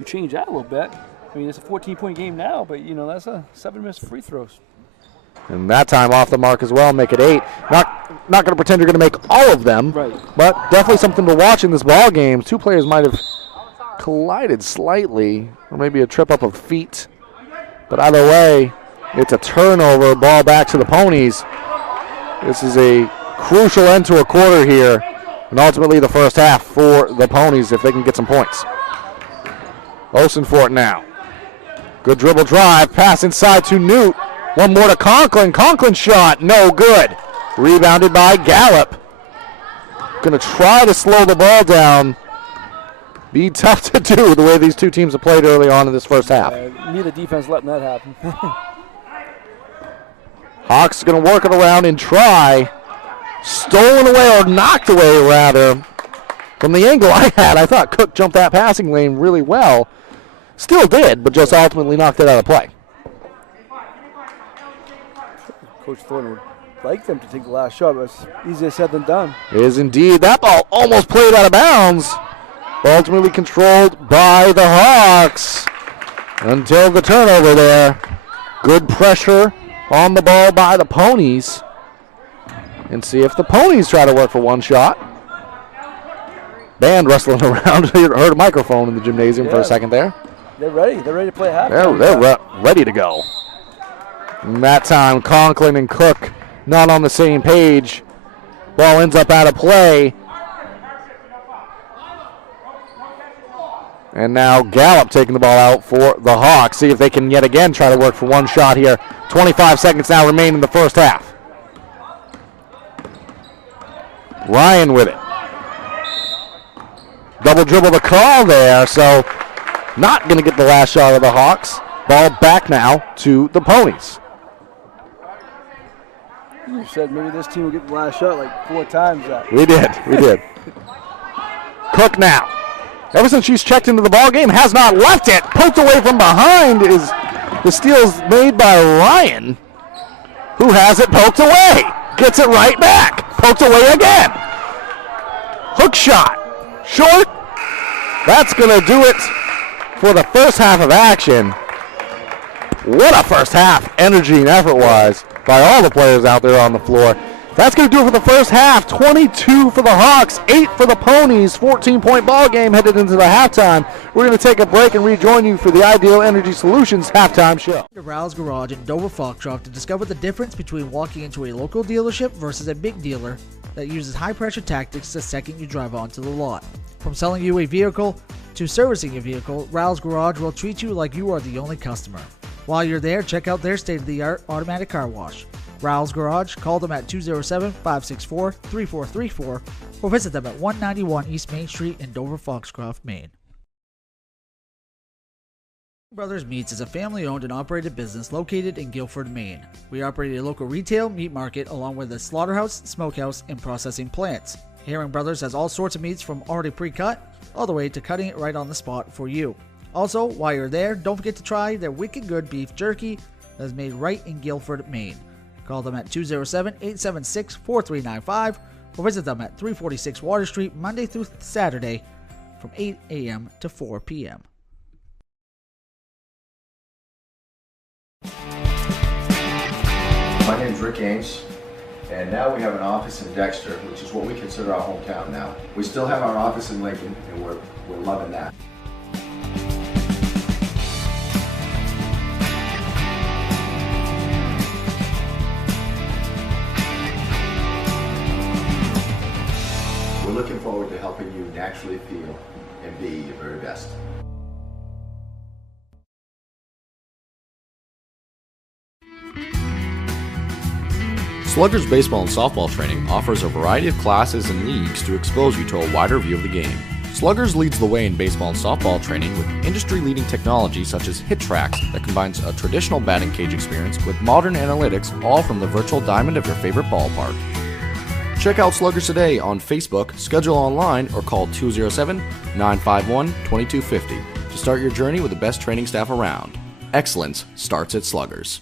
You change that a little bit. I mean, it's a 14-point game now, but, that's a 7 missed free throws. And that time off the mark as well, make it 8. Not going to pretend you're going to make all of them, right, but definitely something to watch in this ball game. 2 players might have collided slightly, or maybe a trip up of feet. But either way, it's a turnover, ball back to the Ponies. This is a crucial end to a quarter here, and ultimately the first half for the Ponies if they can get some points. Osenfort now. Good dribble drive, pass inside to Newt. One more to Conklin. Conklin shot, no good. Rebounded by Gallup. Going to try to slow the ball down. Be tough to do the way these two teams have played early on in this first half. Neither defense letting that happen. Hawks going to work it around and try. Stolen away, or knocked away, rather, from the angle I had. I thought Cook jumped that passing lane really well. Still did, but just ultimately knocked it out of play. Coach Thornton would like them to take the last shot, but it's easier said than done. It is indeed. That ball almost played out of bounds. Ultimately controlled by the Hawks until the turnover there. Good pressure on the ball by the Ponies. And see if the Ponies try to work for one shot. Band rustling around. Heard a microphone in the gymnasium for a second there. They're ready. They're ready to play half. They're ready to go. And that time, Conklin and Cook not on the same page. Ball ends up out of play. And now Gallup taking the ball out for the Hawks. See if they can yet again try to work for one shot here. 25 seconds now remain in the first half. Ryan with it. Double dribble the call there, so not going to get the last shot of the Hawks. Ball back now to the Ponies. You said maybe this team will get the last shot like 4 times. We did. Cook now. Ever since she's checked into the ball game, has not left it. Poked away from behind is the steals made by Ryan, who has it poked away. Gets it right back. Poked away again. Hook shot. Short. That's going to do it for the first half of action. What a first half, energy and effort-wise, by all the players out there on the floor. That's going to do it for the first half. 22 for the Hawks, 8 for the Ponies. 14-point ball game headed into the halftime. We're going to take a break and rejoin you for the Ideal Energy Solutions halftime show. Rouse Garage in Dover Foxcroft to discover the difference between walking into a local dealership versus a big dealer that uses high-pressure tactics the second you drive onto the lot. From selling you a vehicle to servicing your vehicle, Rouse Garage will treat you like you are the only customer. While you're there, check out their state-of-the-art automatic car wash. Rouse Garage, call them at 207-564-3434 or visit them at 191 East Main Street in Dover Foxcroft, Maine. Brothers Meats is a family-owned and operated business located in Guilford, Maine. We operate a local retail meat market along with a slaughterhouse, smokehouse, and processing plants. Hermon Brothers has all sorts of meats from already pre-cut all the way to cutting it right on the spot for you. Also, while you're there, don't forget to try their wicked good beef jerky that is made right in Guilford, Maine. Call them at 207-876-4395 or visit them at 346 Water Street Monday through Saturday from 8 a.m. to 4 p.m. My name's Rick Ames, and now we have an office in Dexter, which is what we consider our hometown now. We still have our office in Lincoln, and we're loving that. We're looking forward to helping you naturally feel and be your very best. Sluggers baseball and softball training offers a variety of classes and leagues to expose you to a wider view of the game. Sluggers leads the way in baseball and softball training with industry-leading technology such as Hit Tracks that combines a traditional batting cage experience with modern analytics, all from the virtual diamond of your favorite ballpark. Check out Sluggers today on Facebook, schedule online, or call 207-951-2250 to start your journey with the best training staff around. Excellence starts at Sluggers.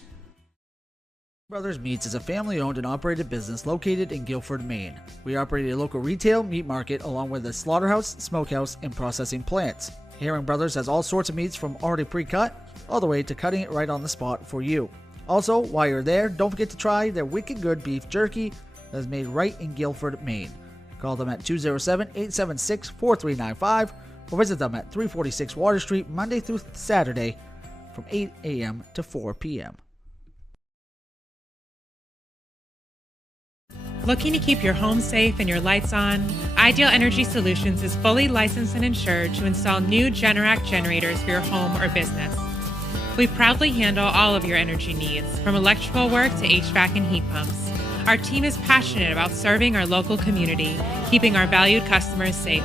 Brothers Meats is a family-owned and operated business located in Guilford, Maine. We operate a local retail meat market along with a slaughterhouse, smokehouse, and processing plants. Hermon Brothers has all sorts of meats from already pre-cut all the way to cutting it right on the spot for you. Also, while you're there, don't forget to try their wicked good beef jerky that is made right in Guilford, Maine. Call them at 207-876-4395 or visit them at 346 Water Street Monday through Saturday from 8 a.m. to 4 p.m. Looking to keep your home safe and your lights on? Ideal Energy Solutions is fully licensed and insured to install new Generac generators for your home or business. We proudly handle all of your energy needs, from electrical work to HVAC and heat pumps. Our team is passionate about serving our local community, keeping our valued customers safe.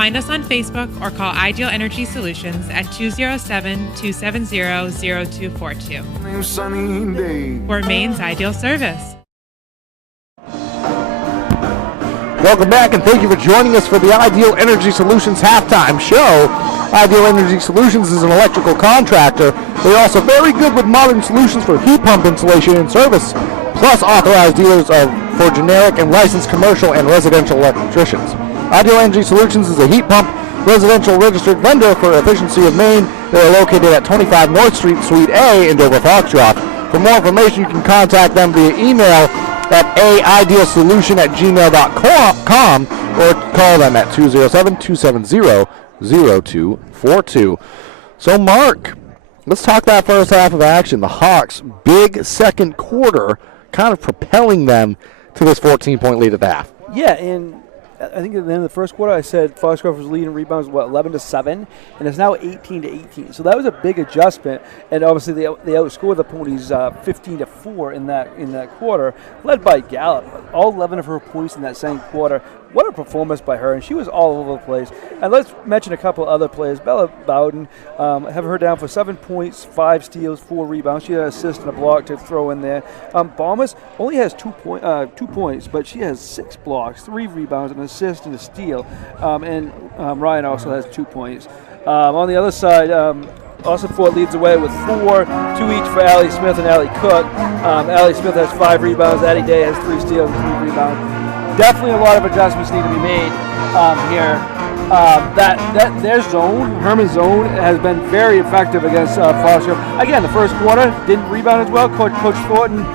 Find us on Facebook or call Ideal Energy Solutions at 207-270-0242. For Maine's Ideal Service. Welcome back, and thank you for joining us for the Ideal Energy Solutions halftime show. Ideal Energy Solutions is an electrical contractor. They're also very good with modern solutions for heat pump installation and service, plus authorized dealers for generic and licensed commercial and residential electricians. Ideal Energy Solutions is a heat pump residential registered vendor for Efficiency of Maine. They are located at 25 North Street, Suite A in Dover, Foxcroft. For more information, you can contact them via email at aidealsolution@gmail.com or call them at 207-270-0242. So, Mark, let's talk that first half of action. The Hawks' big second quarter kind of propelling them to this 14-point lead at the half. Yeah, and I think at the end of the first quarter, I said Foxcroft was leading rebounds, 11-7, and it's now 18-18. So that was a big adjustment, and obviously they outscored the Ponies 15-4 in that quarter, led by Gallup. All 11 of her points in that second quarter. What a performance by her, and she was all over the place. And let's mention a couple other players. Bella Bowden, have her down for 7 points, 5 steals, 4 rebounds. She had an assist and a block to throw in there. Balmas only has 2 points, but she has 6 blocks, 3 rebounds, an assist, and a steal. And Ryan also has 2 points. On the other side, Austin Ford leads away with 4, 2 each for Allie Smith and Allie Cook. Allie Smith has 5 rebounds. Addie Day has 3 steals and 3 rebounds. Definitely a lot of adjustments need to be made here. Their zone, Hermon's zone, has been very effective against Foxcroft. Again, the first quarter didn't rebound as well. Coach Thornton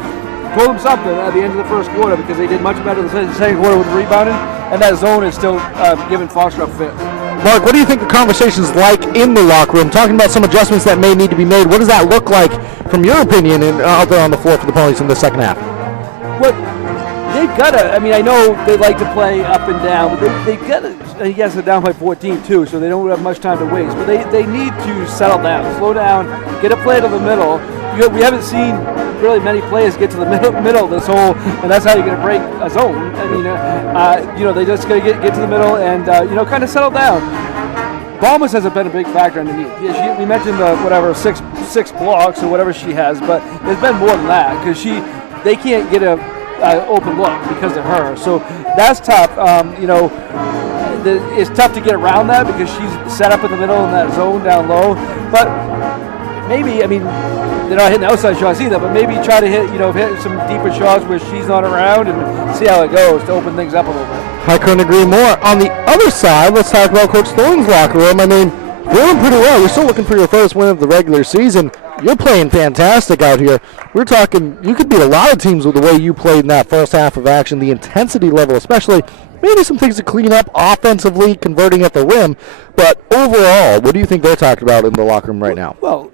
told them something at the end of the first quarter because they did much better the second quarter with rebounding, and that zone is still giving Foxcroft fit. Mark, what do you think the conversation's like in the locker room? Talking about some adjustments that may need to be made. What does that look like, from your opinion, out there on the floor for the Ponies in the second half? What they've got to, I mean, I know they like to play up and down, but they've got to, yes, they're down by 14 too, so they don't have much time to waste. But they need to settle down, slow down, get a play to the middle. We haven't seen really many players get to the middle this whole, and that's how you're going to break a zone. I mean, they just got to get to the middle and, kind of settle down. Balmas has been a big factor underneath. Yeah, we mentioned six blocks or whatever she has, but there's been more than that because they can't get a open look because of her. So that's tough. It's tough to get around that because she's set up in the middle in that zone down low. But maybe, I mean, they're not hitting outside shots either, but maybe try to hit some deeper shots where she's not around and see how it goes to open things up a little bit. I couldn't agree more. On the other side, let's talk about Coach Thornton's locker room. I mean, you're doing pretty well. You're still looking for your first win of the regular season. You're playing fantastic out here. We're talking, you could beat a lot of teams with the way you played in that first half of action, the intensity level especially. Maybe some things to clean up offensively, converting at the rim. But overall, what do you think they're talking about in the locker room right now? Well,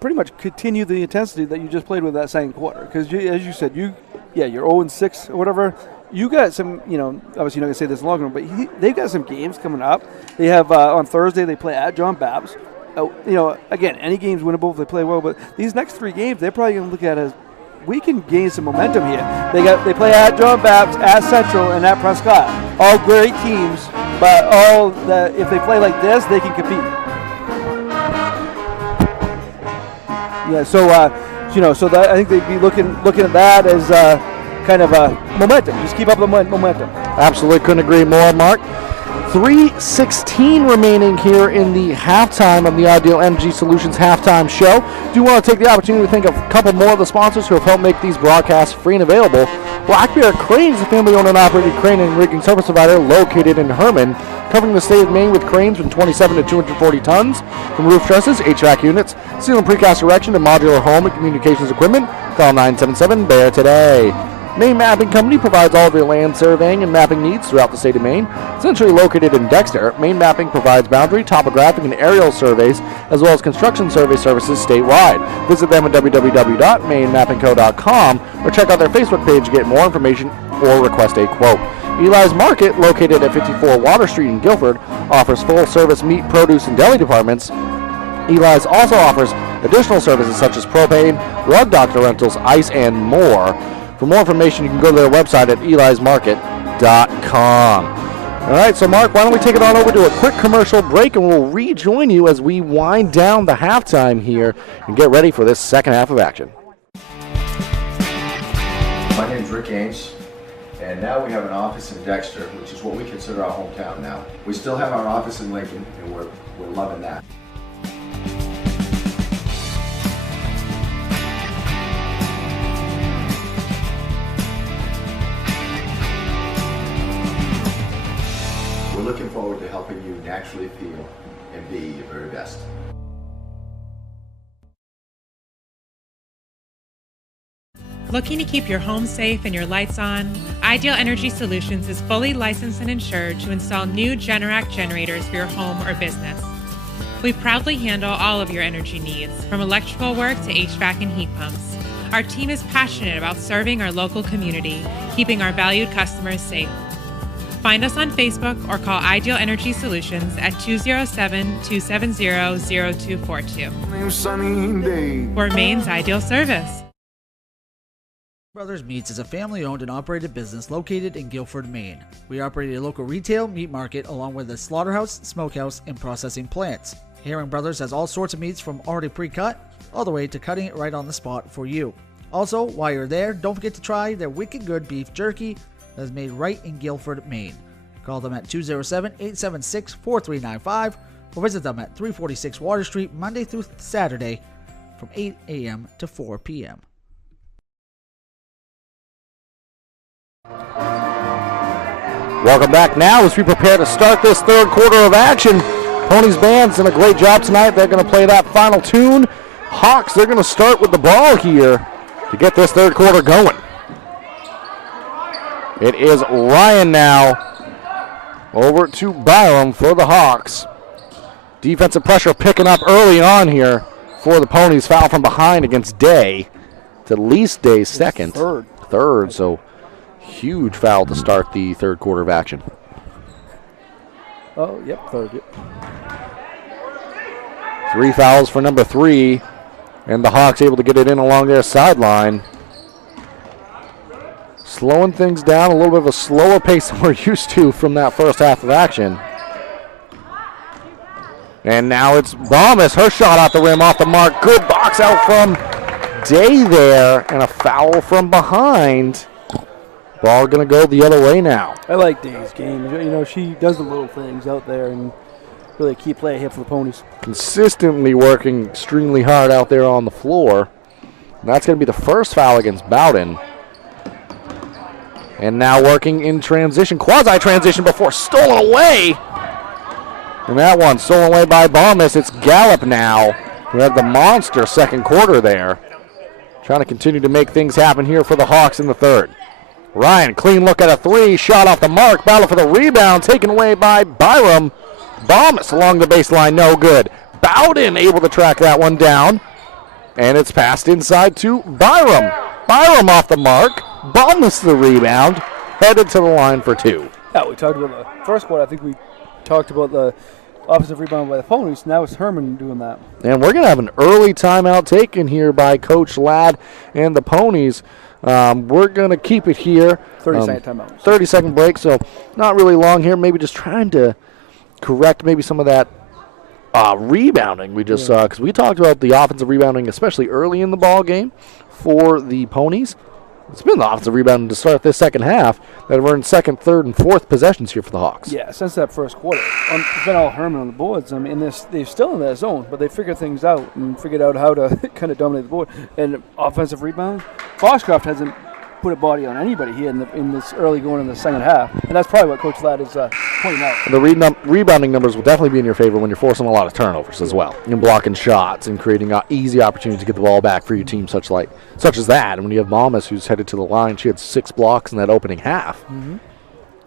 pretty much continue the intensity that you just played with that second quarter. Because, as you said, you're 0-6 or whatever. You got some, obviously you're not going to say this in the locker room, but they've got some games coming up. They have, on Thursday, they play at John Babs. Again, any game's winnable if they play well, but these next 3 games, they're probably going to look at as we can gain some momentum here. They play at John Babs, at Central, and at Prescott. All great teams, but if they play like this, they can compete. Yeah, so that, I think they'd be looking at that as kind of a momentum. Just keep up the momentum. Absolutely, couldn't agree more, Mark. 3:16 remaining here in the halftime of the Ideal Energy Solutions halftime show. Do want to take the opportunity to thank a couple more of the sponsors who have helped make these broadcasts free and available. Black Bear Cranes, a family-owned and operated crane and rigging service provider located in Hermon, covering the state of Maine with cranes from 27 to 240 tons, from roof trusses, HVAC units, steel and precast erection, to modular home and communications equipment. Call 977-BEAR today. Maine Mapping Company provides all of your land surveying and mapping needs throughout the state of Maine. Centrally located in Dexter, Maine Mapping provides boundary, topographic, and aerial surveys, as well as construction survey services statewide. Visit them at www.mainemappingco.com or check out their Facebook page to get more information or request a quote. Eli's Market, located at 54 Water Street in Guilford, offers full-service meat, produce, and deli departments. Eli's also offers additional services such as propane, rug doctor rentals, ice, and more. For more information, you can go to their website at elismarket.com. All right, so Mark, why don't we take it on over to a quick commercial break, and we'll rejoin you as we wind down the halftime here and get ready for this second half of action. My name's Rick Ames, and now we have an office in Dexter, which is what we consider our hometown now. We still have our office in Lincoln, and we're loving that. We're looking forward to helping you naturally feel and be your very best. Looking to keep your home safe and your lights on? Ideal Energy Solutions is fully licensed and insured to install new Generac generators for your home or business. We proudly handle all of your energy needs, from electrical work to HVAC and heat pumps. Our team is passionate about serving our local community, keeping our valued customers safe. Find us on Facebook or call Ideal Energy Solutions at 207-270-0242. For Maine's Ideal Service. Brothers Meats is a family-owned and operated business located in Guilford, Maine. We operate a local retail meat market along with a slaughterhouse, smokehouse, and processing plants. Hermon Brothers has all sorts of meats from already pre-cut all the way to cutting it right on the spot for you. Also, while you're there, don't forget to try their wicked good beef jerky that is made right in Guilford, Maine. Call them at 207-876-4395 or visit them at 346 Water Street Monday through Saturday from 8 a.m. to 4 p.m. Welcome back now as we prepare to start this third quarter of action. Ponies band's done a great job tonight. They're going to play that final tune. Hawks, they're going to start with the ball here to get this third quarter going. It is Ryan now over to Byram for the Hawks. Defensive pressure picking up early on here for the Ponies. Foul from behind against Day. It's at least Day's second. Third, so huge foul to start the third quarter of action. Oh, yep, third. Yep. 3 fouls for number 3, and the Hawks able to get it in along their sideline. Slowing things down, a little bit of a slower pace than we're used to from that first half of action. And now it's Bombas, her shot out the rim off the mark. Good box out from Day there, and a foul from behind. Ball going to go the other way now. I like Day's game. You know, she does the little things out there and really a key play here for the Ponies. Consistently working extremely hard out there on the floor. And that's going to be the first foul against Bowden. And now working in transition, quasi-transition before stolen away. And that one stolen away by Bombas. It's Gallup now, who had the monster second quarter there. Trying to continue to make things happen here for the Hawks in the third. Ryan, clean look at a 3, shot off the mark, battle for the rebound, taken away by Byram. Bombas along the baseline, no good. Bowden able to track that one down, and it's passed inside to Byram. Byram off the mark, Bombas the rebound, headed to the line for 2. Yeah, we talked about the first quarter. I think we talked about the offensive rebound by the Ponies. Now it's Hermon doing that. And we're going to have an early timeout taken here by Coach Ladd and the Ponies. We're going to keep it here. 30-second timeout. 30-second break, so not really long here. Maybe just trying to correct maybe some of that rebounding we just saw, because we talked about the offensive rebounding, especially early in the ball game for the Ponies. It's been the offensive rebounding to start this second half that have earned second, third, and fourth possessions here for the Hawks. Yeah, since that first quarter. It's been all Hermon on the boards. I mean, they're still in their zone, but they figured things out and figured out how to kind of dominate the board. And offensive rebound, Foxcroft hasn't put a body on anybody here in this early going in the second half. And that's probably what Coach Ladd is pointing out. The rebounding numbers will definitely be in your favor when you're forcing a lot of turnovers as well, and blocking shots and creating easy opportunities to get the ball back for your team, such as that. And when you have Mamas, who's headed to the line, she had 6 blocks in that opening half. Mm-hmm.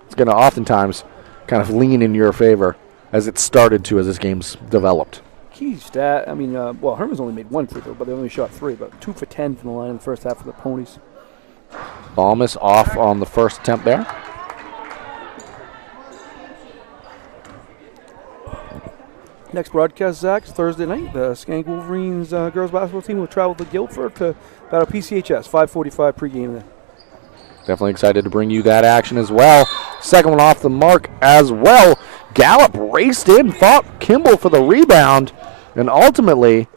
It's going to oftentimes kind of lean in your favor as it started to as this game's developed. Key stat, I mean, Hermon's only made 1 free throw, but they only shot 3, but 2 for 10 from the line in the first half for the Ponies. Balmas off on the first attempt there. Next broadcast, Zach, Thursday night. The Skank Wolverines girls basketball team will travel to Guilford to battle PCHS. 5:45 pregame there. Definitely excited to bring you that action as well. Second one off the mark as well. Gallup raced in, fought Kimball for the rebound, and ultimately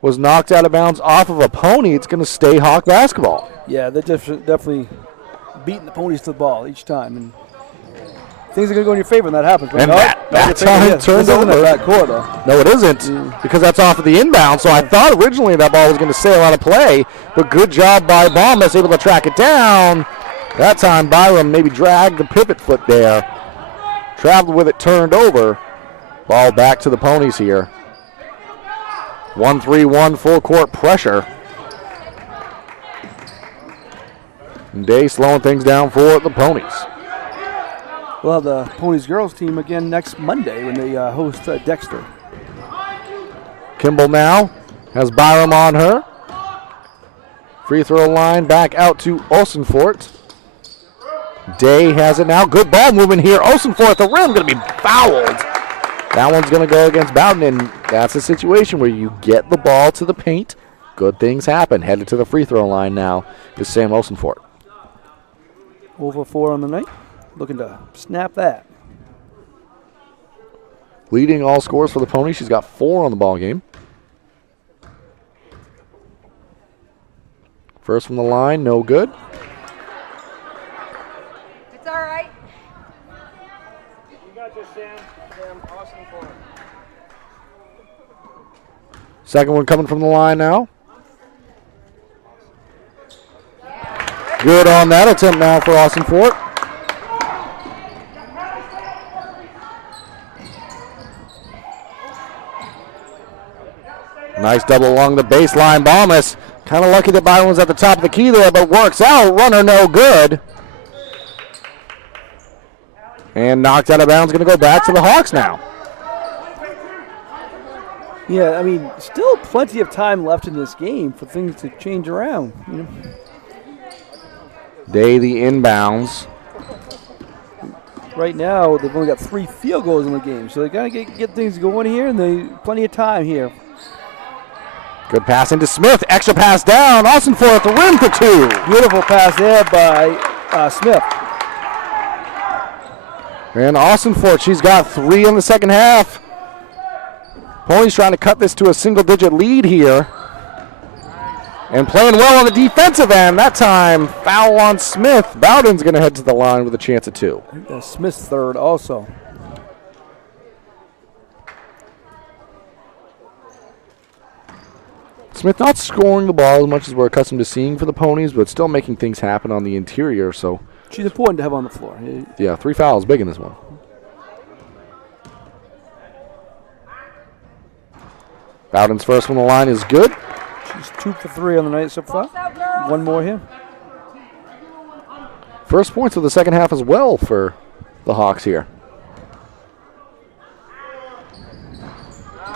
was knocked out of bounds off of a pony. It's going to stay Hawk basketball. Yeah, they're definitely beating the ponies to the ball each time. And things are going to go in your favor when that happens. But And that time turned over. That court, though. No, it isn't, because that's off of the inbound. So I thought originally that ball was going to sail out of play, but good job by Bombas, able to track it down. That time Byram maybe dragged the pivot foot there. Traveled with it, turned over. Ball back to the ponies here. 1-3-1 full court pressure. And Day slowing things down for the ponies. We'll have the Ponies girls team again next Monday when they host Dexter. Kimball now has Byram on her. Free throw line back out to Olsenfort. Day has it now. Good ball movement here. Olsenfort at the rim, going to be fouled. That one's going to go against Bowden, and that's a situation where you get the ball to the paint. Good things happen. Headed to the free throw line now is Sam Olsenfort. Over 4 on the night. Looking to snap that. Leading all scores for the Ponies. She's got 4 on the ball game. First from the line, no good. It's all right. You got this, Sam. Awesome for it. Second one coming from the line now. Good on that attempt now for Olsenfort. Nice double along the baseline. Bombas kind of lucky that Byron was at the top of the key there, but works out. Runner no good. And knocked out of bounds. Going to go back to the Hawks now. Yeah, I mean, still plenty of time left in this game for things to change around. You know? Day the inbounds. Right now, they've only got 3 field goals in the game, so they got to get things going here, and they plenty of time here. Good pass into Smith. Extra pass down. Olsenfort at the rim for 2. Beautiful pass there by Smith. And Olsenfort, she's got 3 in the second half. Ponies trying to cut this to a single-digit lead here. And playing well on the defensive end. That time, foul on Smith. Bowden's going to head to the line with a chance at 2. Smith's third also. Smith not scoring the ball as much as we're accustomed to seeing for the Ponies, but still making things happen on the interior. So she's important to have on the floor. Yeah, 3 fouls, big in this one. Bowden's first from the line is good. She's 2 for 3 on the night so far. 1 more here. First points of the second half as well for the Hawks here.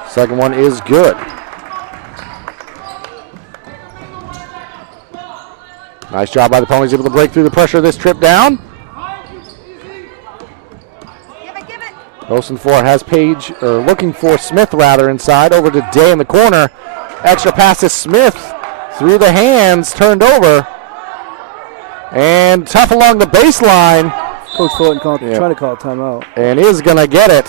Second one is good. Nice job by the Ponies, able to break through the pressure of this trip down. Olsenfort has Page, or looking for Smith rather, inside. Over to Day in the corner. Extra pass to Smith. Through the hands, turned over. And tough along the baseline. Coach Thornton trying to call a timeout. And is going to get it.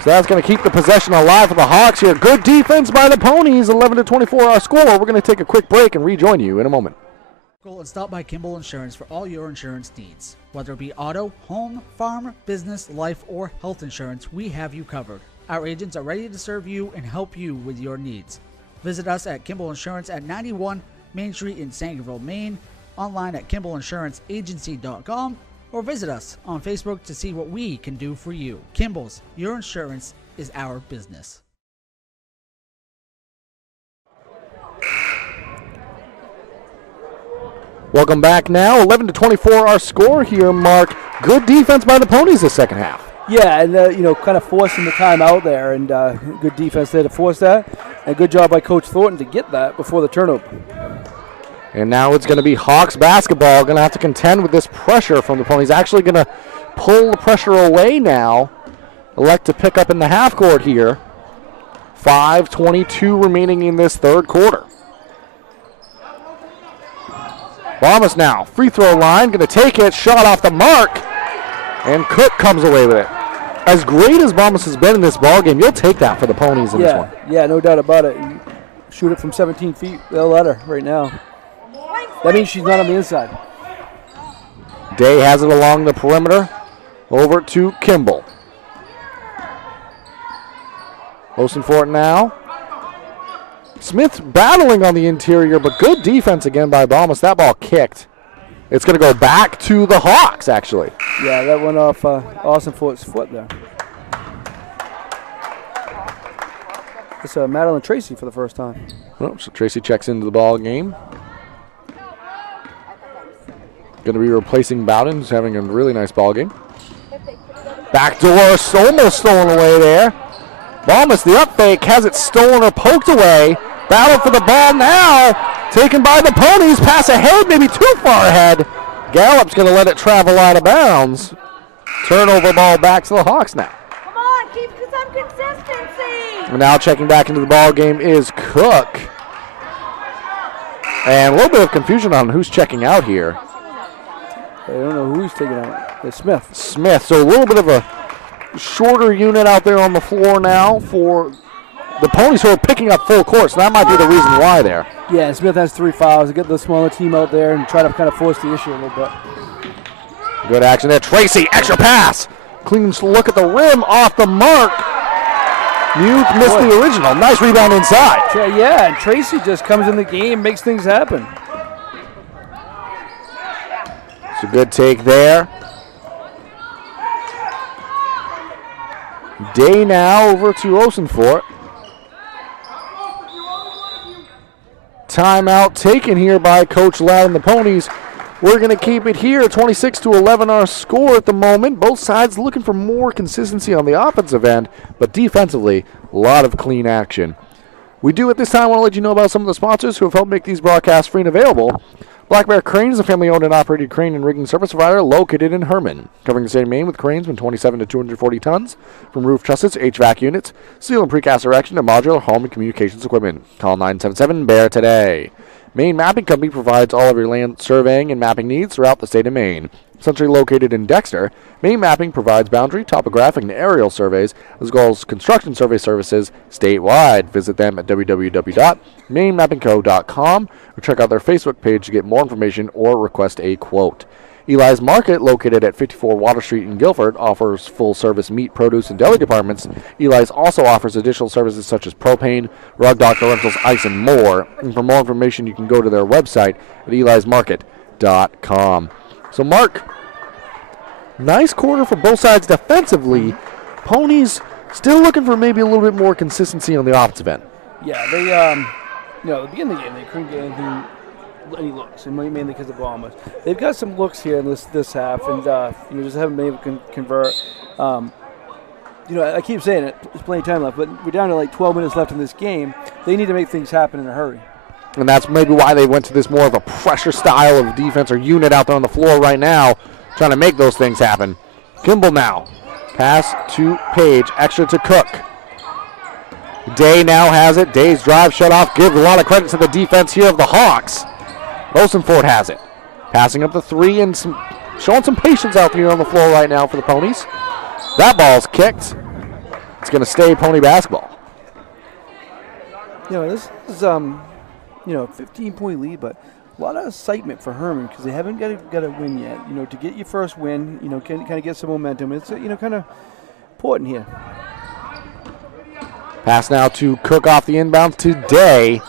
So that's going to keep the possession alive for the Hawks here. Good defense by the Ponies. 11-24 our score. We're going to take a quick break and rejoin you in a moment. And stop by Kimball Insurance for all your insurance needs. Whether it be auto, home, farm, business, life, or health insurance, we have you covered. Our agents are ready to serve you and help you with your needs. Visit us at Kimball Insurance at 91 Main Street in Sangerville, Maine, online at KimballInsuranceAgency.com, or visit us on Facebook to see what we can do for you. Kimball's, your insurance is our business. Welcome back now. 11-24 our score here, Mark. Good defense by the Ponies this second half. Yeah, and kind of forcing the time out there, and good defense there to force that. And good job by Coach Thornton to get that before the turnover. And now it's going to be Hawks basketball. Going to have to contend with this pressure from the Ponies. Actually going to pull the pressure away now. Elect to pick up in the half court here. 5:22 remaining in this third quarter. Bombas now, free throw line, going to take it, shot off the mark, and Cook comes away with it. As great as Bombas has been in this ballgame, you'll take that for the Ponies in this one. Yeah, no doubt about it. You shoot it from 17 feet, they'll let her right now. That means she's not on the inside. Day has it along the perimeter, over to Kimball. Osenfort now. Smith battling on the interior, but good defense again by Bombas. That ball kicked. It's going to go back to the Hawks, actually. Yeah, that went off Osenfort's foot there. It's Madeline Tracy for the first time. Oh, so Tracy checks into the ball game. Going to be replacing Bowden, who's having a really nice ball game. Backdoor, almost stolen away there. Bombas, the up fake, has it stolen or poked away. Battle for the ball now. Taken by the Ponies. Pass ahead, maybe too far ahead. Gallup's going to let it travel out of bounds. Turnover ball back to the Hawks now. Come on, keep some consistency. And now checking back into the ball game is Cook. And a little bit of confusion on who's checking out here. I don't know who he's taking out. It's Smith. Smith. So a little bit of a shorter unit out there on the floor now for the Ponies, who are picking up full court. So that might be the reason why there. Yeah, Smith has 3 fouls. Get the smaller team out there and try to kind of force the issue a little bit. Good action there. Tracy, extra pass. Clean look at the rim, off the mark. Muth missed the original. Nice rebound inside. Yeah, and Tracy just comes in the game, makes things happen. It's a good take there. Day now over to Osenfort. Timeout taken here by Coach Loud and the Ponies. We're going to keep it here, 26-11 our score at the moment. Both sides looking for more consistency on the offensive end, but defensively, a lot of clean action. We do at this time want to let you know about some of the sponsors who have helped make these broadcasts free and available. Black Bear Crane is a family-owned and operated crane and rigging service provider located in Hermon, covering the state of Maine with cranes from 27 to 240 tons, from roof trusses, HVAC units, steel and precast erection, to modular home and communications equipment. Call 977-BEAR today. Maine Mapping Company provides all of your land surveying and mapping needs throughout the state of Maine. Centrally located in Dexter, Maine Mapping provides boundary, topographic, and aerial surveys, as well as construction survey services statewide. Visit them at www.mainemappingco.com or check out their Facebook page to get more information or request a quote. Eli's Market, located at 54 Water Street in Guilford, offers full-service meat, produce, and deli departments. Eli's also offers additional services such as propane, rug doctor rentals, ice, and more. And for more information, you can go to their website at elismarket.com. So, Mark, nice quarter for both sides defensively. Ponies still looking for maybe a little bit more consistency on the offensive end. Yeah, they, at the beginning of the game, they couldn't get any looks, and mainly because of Bombas. They've got some looks here in this half, and just haven't been able to convert. I keep saying it, there's plenty of time left, but we're down to like 12 minutes left in this game. They need to make things happen in a hurry. And that's maybe why they went to this more of a pressure style of defense or unit out there on the floor right now, trying to make those things happen. Kimball now. Pass to Page. Extra to Cook. Day now has it. Day's drive shut off. Give a lot of credit to the defense here of the Hawks. Osenfort has it. Passing up the three and showing some patience out here on the floor right now for the Ponies. That ball's kicked. It's going to stay Pony basketball. This is 15-point lead, but a lot of excitement for Hermon because they haven't got a win yet. To get your first win, kind of get some momentum. It's kind of important here. Pass now to Cook off the inbounds to Day.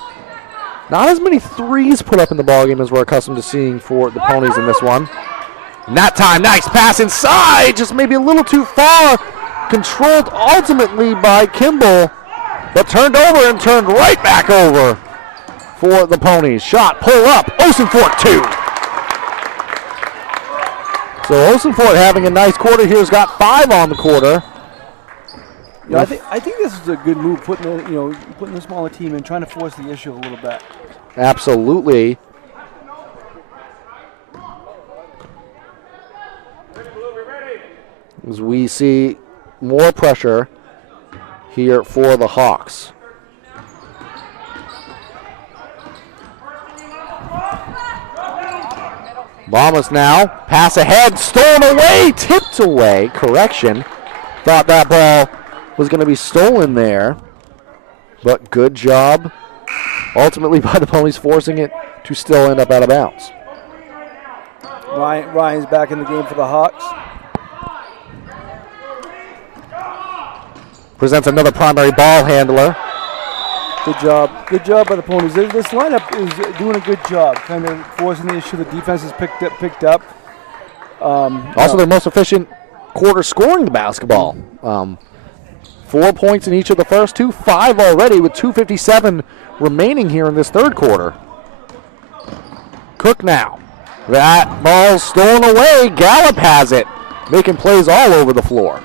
Not as many threes put up in the ballgame as we're accustomed to seeing for the Ponies in this one. And that time, nice pass inside, just maybe a little too far. Controlled ultimately by Kimball, but turned over and turned right back over for the Ponies. Shot, pull up, Osenfort 2. So Osenfort having a nice quarter here, has got 5 on the quarter. I think this is a good move, putting the smaller team in, trying to force the issue a little bit. Absolutely. As we see more pressure here for the Hawks. Bombas now, pass ahead, stolen away, tipped away, correction. Thought that ball was going to be stolen there, but good job ultimately by the Ponies forcing it to still end up out of bounds. Ryan's back in the game for the Hawks. Presents another primary ball handler. Good job by the Ponies. This lineup is doing a good job, kind of forcing the issue the defense has picked up. Also their most efficient quarter scoring the basketball. 4 points in each of the first two, 5 already with 2:57 remaining here in this third quarter. Cook now. That ball stolen away. Gallup has it, making plays all over the floor.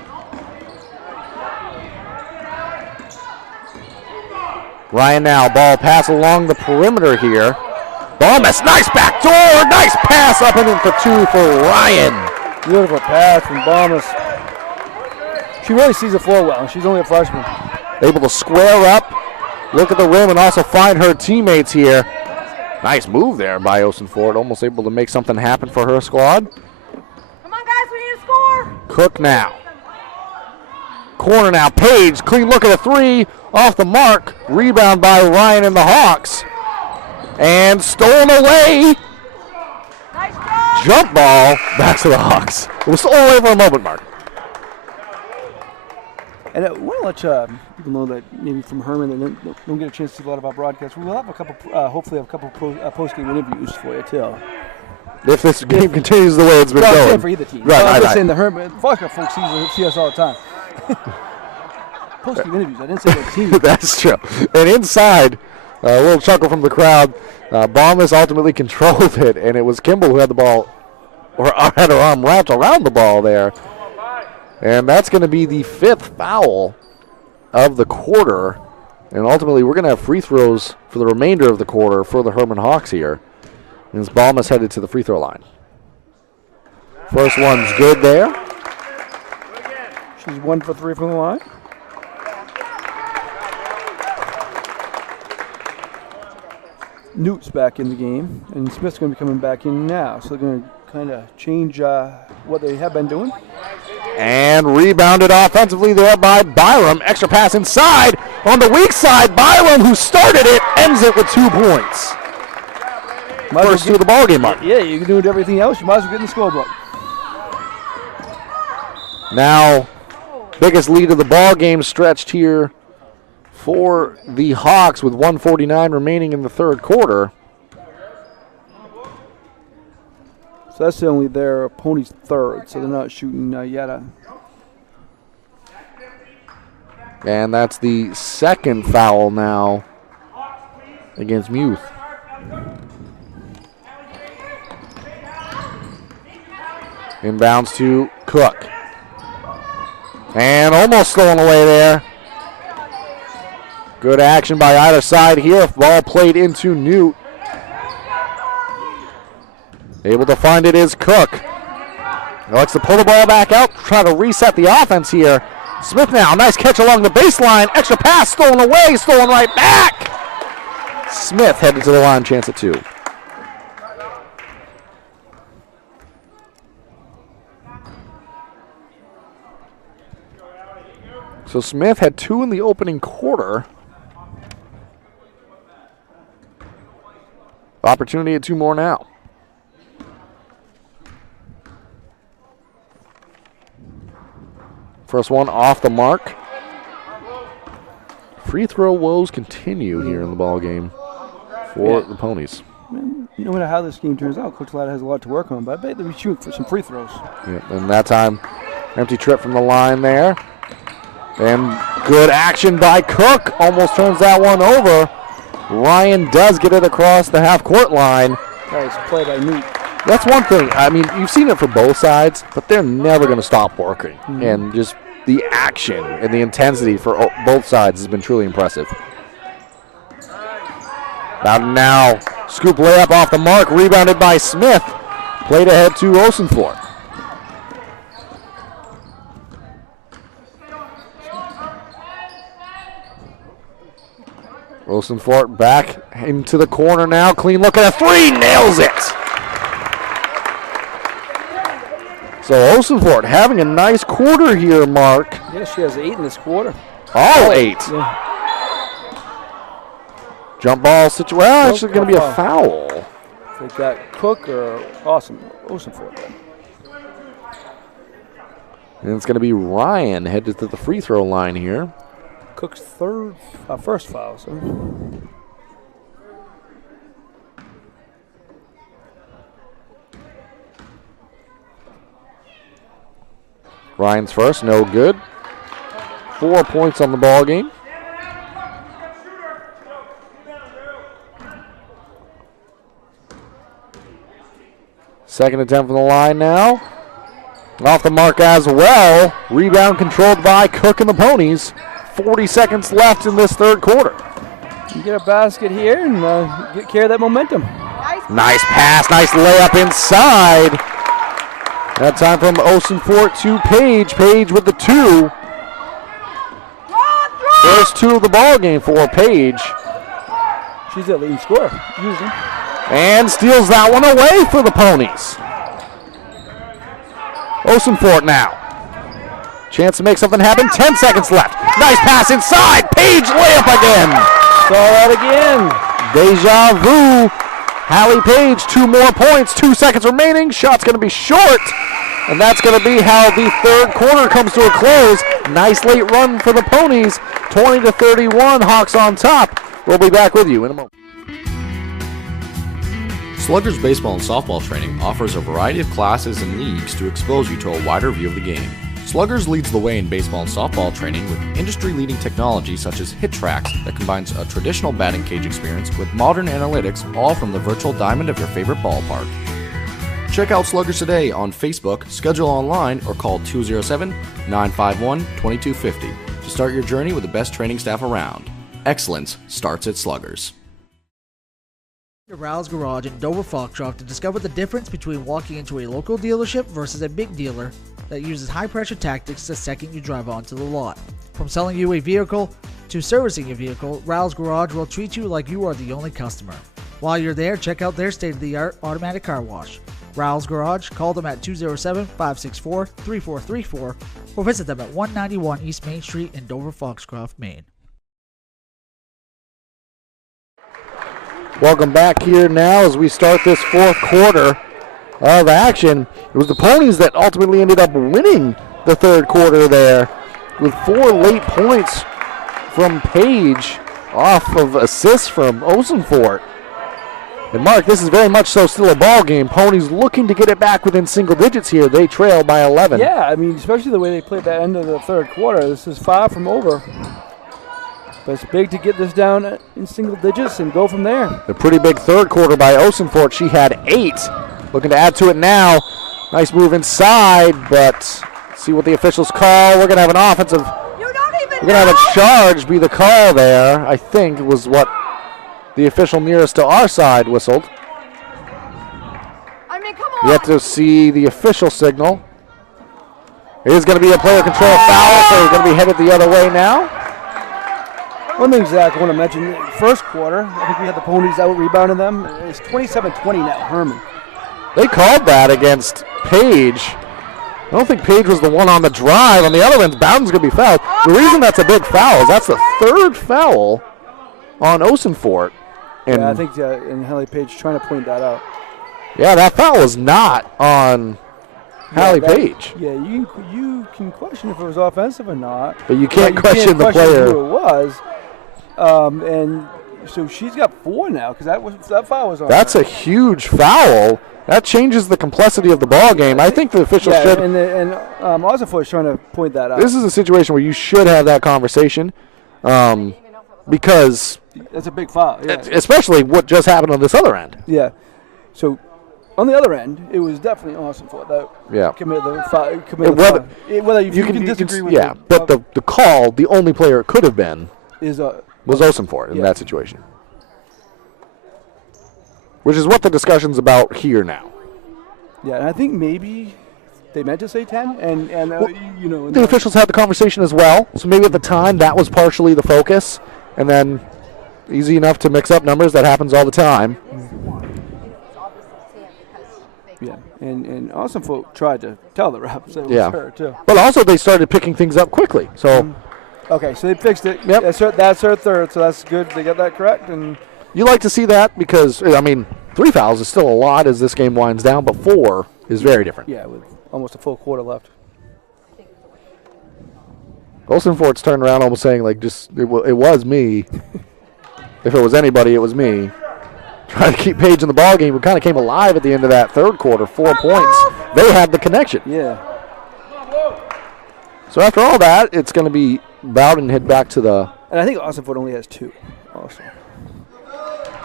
Ryan now, ball pass along the perimeter here. Bombas, nice back door, nice pass up and in for 2 for Ryan. Beautiful pass from Bombas. She really sees the floor well, and she's only a freshman. Able to square up, look at the rim, and also find her teammates here. Nice move there by Osenford, almost able to make something happen for her squad. Come on, guys, we need to score. Cook now. Corner now, Page, clean look at a 3, off the mark. Rebound by Ryan and the Hawks. And stolen away. Nice job. Jump ball back to the Hawks. It was stolen away for a moment, Mark. And I want to let people know that maybe from Hermon they don't get a chance to see a lot of our broadcasts. We'll have a couple, hopefully, have a couple post-game interviews for you too. If this game continues the way it's been going. Same for either team. Right, I'm just right. saying the Hermon, Foxcroft folks see us all the time. Post-game interviews. I didn't say the team. That's true. And inside, a little chuckle from the crowd. Bombas ultimately controlled it, and it was Kimball who had the ball, or had her arm wrapped around the ball there. And that's going to be the 5th foul of the quarter. And ultimately, we're going to have free throws for the remainder of the quarter for the Hermon Hawks here. And as Bombas headed to the free throw line. First one's good there. She's 1 for 3 from the line. Newt's back in the game, and Smith's going to be coming back in now. So they're going to kind of change what they have been doing. And rebounded offensively there by Byram. Extra pass inside. On the weak side, Byram, who started it, ends it with 2 points. First 2 of the ball game, Mark. Yeah, you can do everything else. You might as well get in the scorebook. Now, biggest lead of the ball game stretched here for the Hawks with 1:49 remaining in the third quarter. So that's only their opponent's third, so they're not shooting yet. And that's the 2nd foul now against Muth. Inbounds to Cook. And almost stolen away there. Good action by either side here. Ball played into Newt. Able to find it is Cook. Likes to pull the ball back out, try to reset the offense here. Smith now, nice catch along the baseline. Extra pass, stolen away, stolen right back. Smith headed to the line, chance at 2. So Smith had 2 in the opening quarter. Opportunity at 2 more now. First one off the mark. Free throw woes continue here in the ball game for the Ponies. No matter how this game turns out, Coach Ladd has a lot to work on, but I bet they'll be shooting for some free throws. Yeah, and that time, empty trip from the line there. And good action by Cook. Almost turns that one over. Ryan does get it across the half-court line. Nice play by Newt. That's one thing. I mean, you've seen it for both sides, but they're never going to stop working. Mm-hmm. And just the action and the intensity for both sides has been truly impressive. Now, scoop layup off the mark, rebounded by Smith. Played ahead to Osenford. Osenford back into the corner now. Clean look at a 3, nails it. So Osenfort having a nice quarter here, Mark. Yeah, she has 8 in this quarter. All 8. Yeah. Jump ball situation. Well, actually going to be a foul. They got Cook or Osenfort then. And it's going to be Ryan headed to the free throw line here. Cook's first foul. So. Ryan's first, no good. 4 points on the ball game. Second attempt from the line now. Off the mark as well. Rebound controlled by Cook and the Ponies. 40 seconds left in this third quarter. You get a basket here and get care of that momentum. Nice pass, nice layup inside. That time from Osenfort to Page. Page with the 2. First 2 of the ball game for Page. She's the leading scorer, usually. And steals that one away for the Ponies. Osenfort now. Chance to make something happen. 10 seconds left. Nice pass inside. Page layup again. Saw that again. Deja vu. Hallie Page, 2 more points. 2 seconds remaining. Shot's going to be short. And that's going to be how the third quarter comes to a close. Nice late run for the Ponies. 20-31. Hawks on top. We'll be back with you in a moment. Sluggers baseball and softball training offers a variety of classes and leagues to expose you to a wider view of the game. Sluggers leads the way in baseball and softball training with industry-leading technology such as Hit Tracks that combines a traditional batting cage experience with modern analytics, all from the virtual diamond of your favorite ballpark. Check out Sluggers today on Facebook, schedule online, or call 207-951-2250 to start your journey with the best training staff around. Excellence starts at Sluggers. Rouse Garage in Dover Foxcroft to discover the difference between walking into a local dealership versus a big dealer that uses high-pressure tactics the second you drive onto the lot. From selling you a vehicle to servicing your vehicle, Rouse Garage will treat you like you are the only customer. While you're there, check out their state-of-the-art automatic car wash. Rouse Garage, call them at 207-564-3434 or visit them at 191 East Main Street in Dover Foxcroft, Maine. Welcome back here now as we start this fourth quarter of action. It was the Ponies that ultimately ended up winning the third quarter there with 4 late points from Page off of assists from Osenfort. And Mark, this is very much so still a ball game. Ponies looking to get it back within single digits here. They trail by 11. Yeah, I mean, especially the way they played that end of the third quarter. This is far from over. But it's big to get this down in single digits and go from there. A pretty big third quarter by Osenfort. She had 8. Looking to add to it now. Nice move inside, but see what the officials call. We're going to have an offensive. We're going to have a charge be the call there, I think was what the official nearest to our side whistled. I mean, come on. Yet to see the official signal. It is going to be a player control foul, so it's going to be headed the other way now. One thing, Zach, I want to mention, first quarter, I think we had the Ponies out rebounding them. It's 27-20 now, Hermon. They called that against Page. I don't think Page was the one on the drive. On the other end, Bowden's going to be fouled. The reason that's a big foul is that's the third foul on Osenfort. And yeah, I think and Hallie Page trying to point that out. Yeah, that foul was not on Hallie Page. Yeah, you can question if it was offensive or not. But you can't question the player. Who it was. And so she's got 4 now because that foul was on. That's her. a huge foul. That changes the complexity of the ball game. I think the officials should. And Osenfort is trying to point that out. This is a situation where you should have that conversation because that's a big foul. Yeah. Especially what just happened on this other end. Yeah. So on the other end, it was definitely Osenfort that committed the foul. Whether you can disagree with it. But the call, the only player it could have been was Osenfort in that situation. Which is what the discussion's about here now. Yeah, and I think maybe they meant to say 10, and the officials had the conversation as well. So maybe at the time that was partially the focus, and then easy enough to mix up numbers. That happens all the time. Yeah, and Awesome Folk tried to tell the ref, so it Yeah. was her too. But also they started picking things up quickly. So Okay, so they fixed it. Yep. That's her third, so that's good. They got that correct. And you like to see that because, I mean, 3 fouls is still a lot as this game winds down, but 4 is very different. yeah, with almost a full quarter left. Olsen Fort's turned around almost saying, like, just, it was me. If it was anybody, it was me. Trying to keep Page in the ballgame. We kind of came alive at the end of that third quarter. 4 points. They had the connection. Yeah. So after all that, it's going to be Bowden head back to the... And I think Awesome Folk only has 2 also.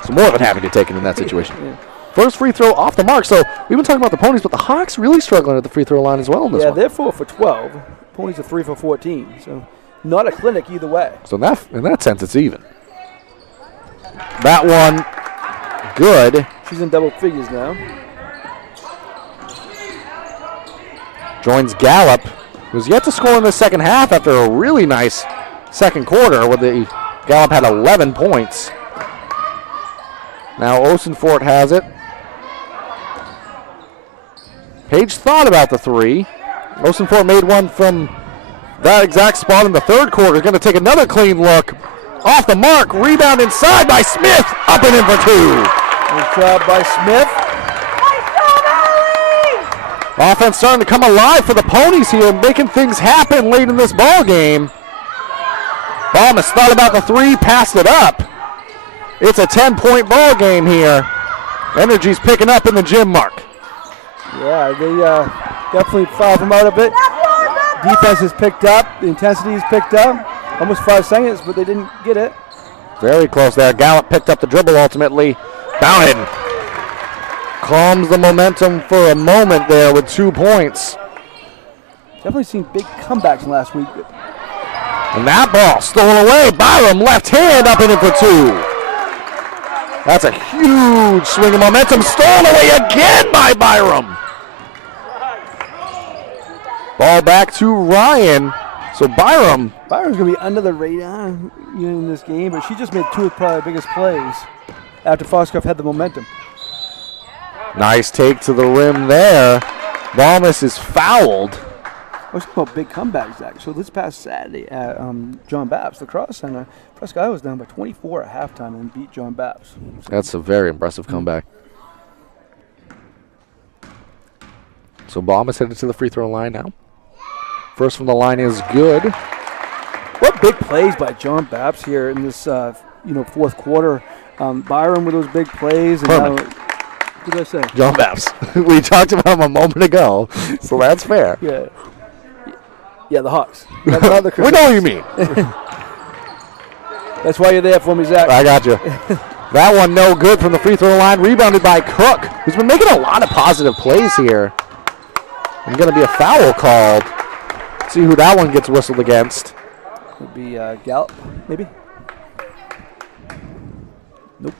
So more than happy to take it in that situation. Yeah. First free throw off the mark. So we've been talking about the Ponies, but the Hawks really struggling at the free throw line as well in this Yeah, one. they're 4 for 12. Ponies are 3 for 14. So not a clinic either way. So in that sense, it's even. That one, good. She's in double figures now. Joins Gallup, who's yet to score in the second half after a really nice second quarter where Gallup had 11 points. Now Osenfort has it. Page thought about the 3. Osenfort made one from that exact spot in the third quarter. Going to take another clean look. Off the mark, rebound inside by Smith. Up and in for 2. Good job by Smith. Offense starting to come alive for the Ponies here, making things happen late in this ball game. Balmas thought about the 3, passed it up. It's a 10-point ball game here. Energy's picking up in the gym, Mark. Yeah, they definitely fouled him out of it. Defense has picked up. The intensity has picked up. Almost 5 seconds, but they didn't get it. Very close there. Gallup picked up the dribble ultimately. Bowden calms the momentum for a moment there with 2 points. Definitely seen big comebacks last week. And that ball stolen away. Byram left hand up and in for 2. That's a huge swing of momentum. Stolen away again by Byram. Ball back to Ryan. So Byram's going to be under the radar in this game, but she just made 2 of probably the biggest plays after Foxcroft had the momentum. nice take to the rim there. Balmas is fouled. I was talking about big comebacks, Zach. So this past Saturday at John Baps Lacrosse Center, Presque Isle was down by 24 at halftime and beat John Baps. That's a very impressive comeback. So Balmas headed to the free throw line now. First from the line is good. What big plays by John Baps here in this fourth quarter. Byron with those big plays. And Hermon. What did I say? John Baps. We talked about him a moment ago, so that's fair. Yeah. Yeah, the Hawks. Not the We know what you mean. That's why you're there for me, Zach. I got you. That one no good from the free throw line. Rebounded by Cook, who's been making a lot of positive plays here. And going to be a foul called. See who that one gets whistled against. Would be Gallup, maybe? Nope.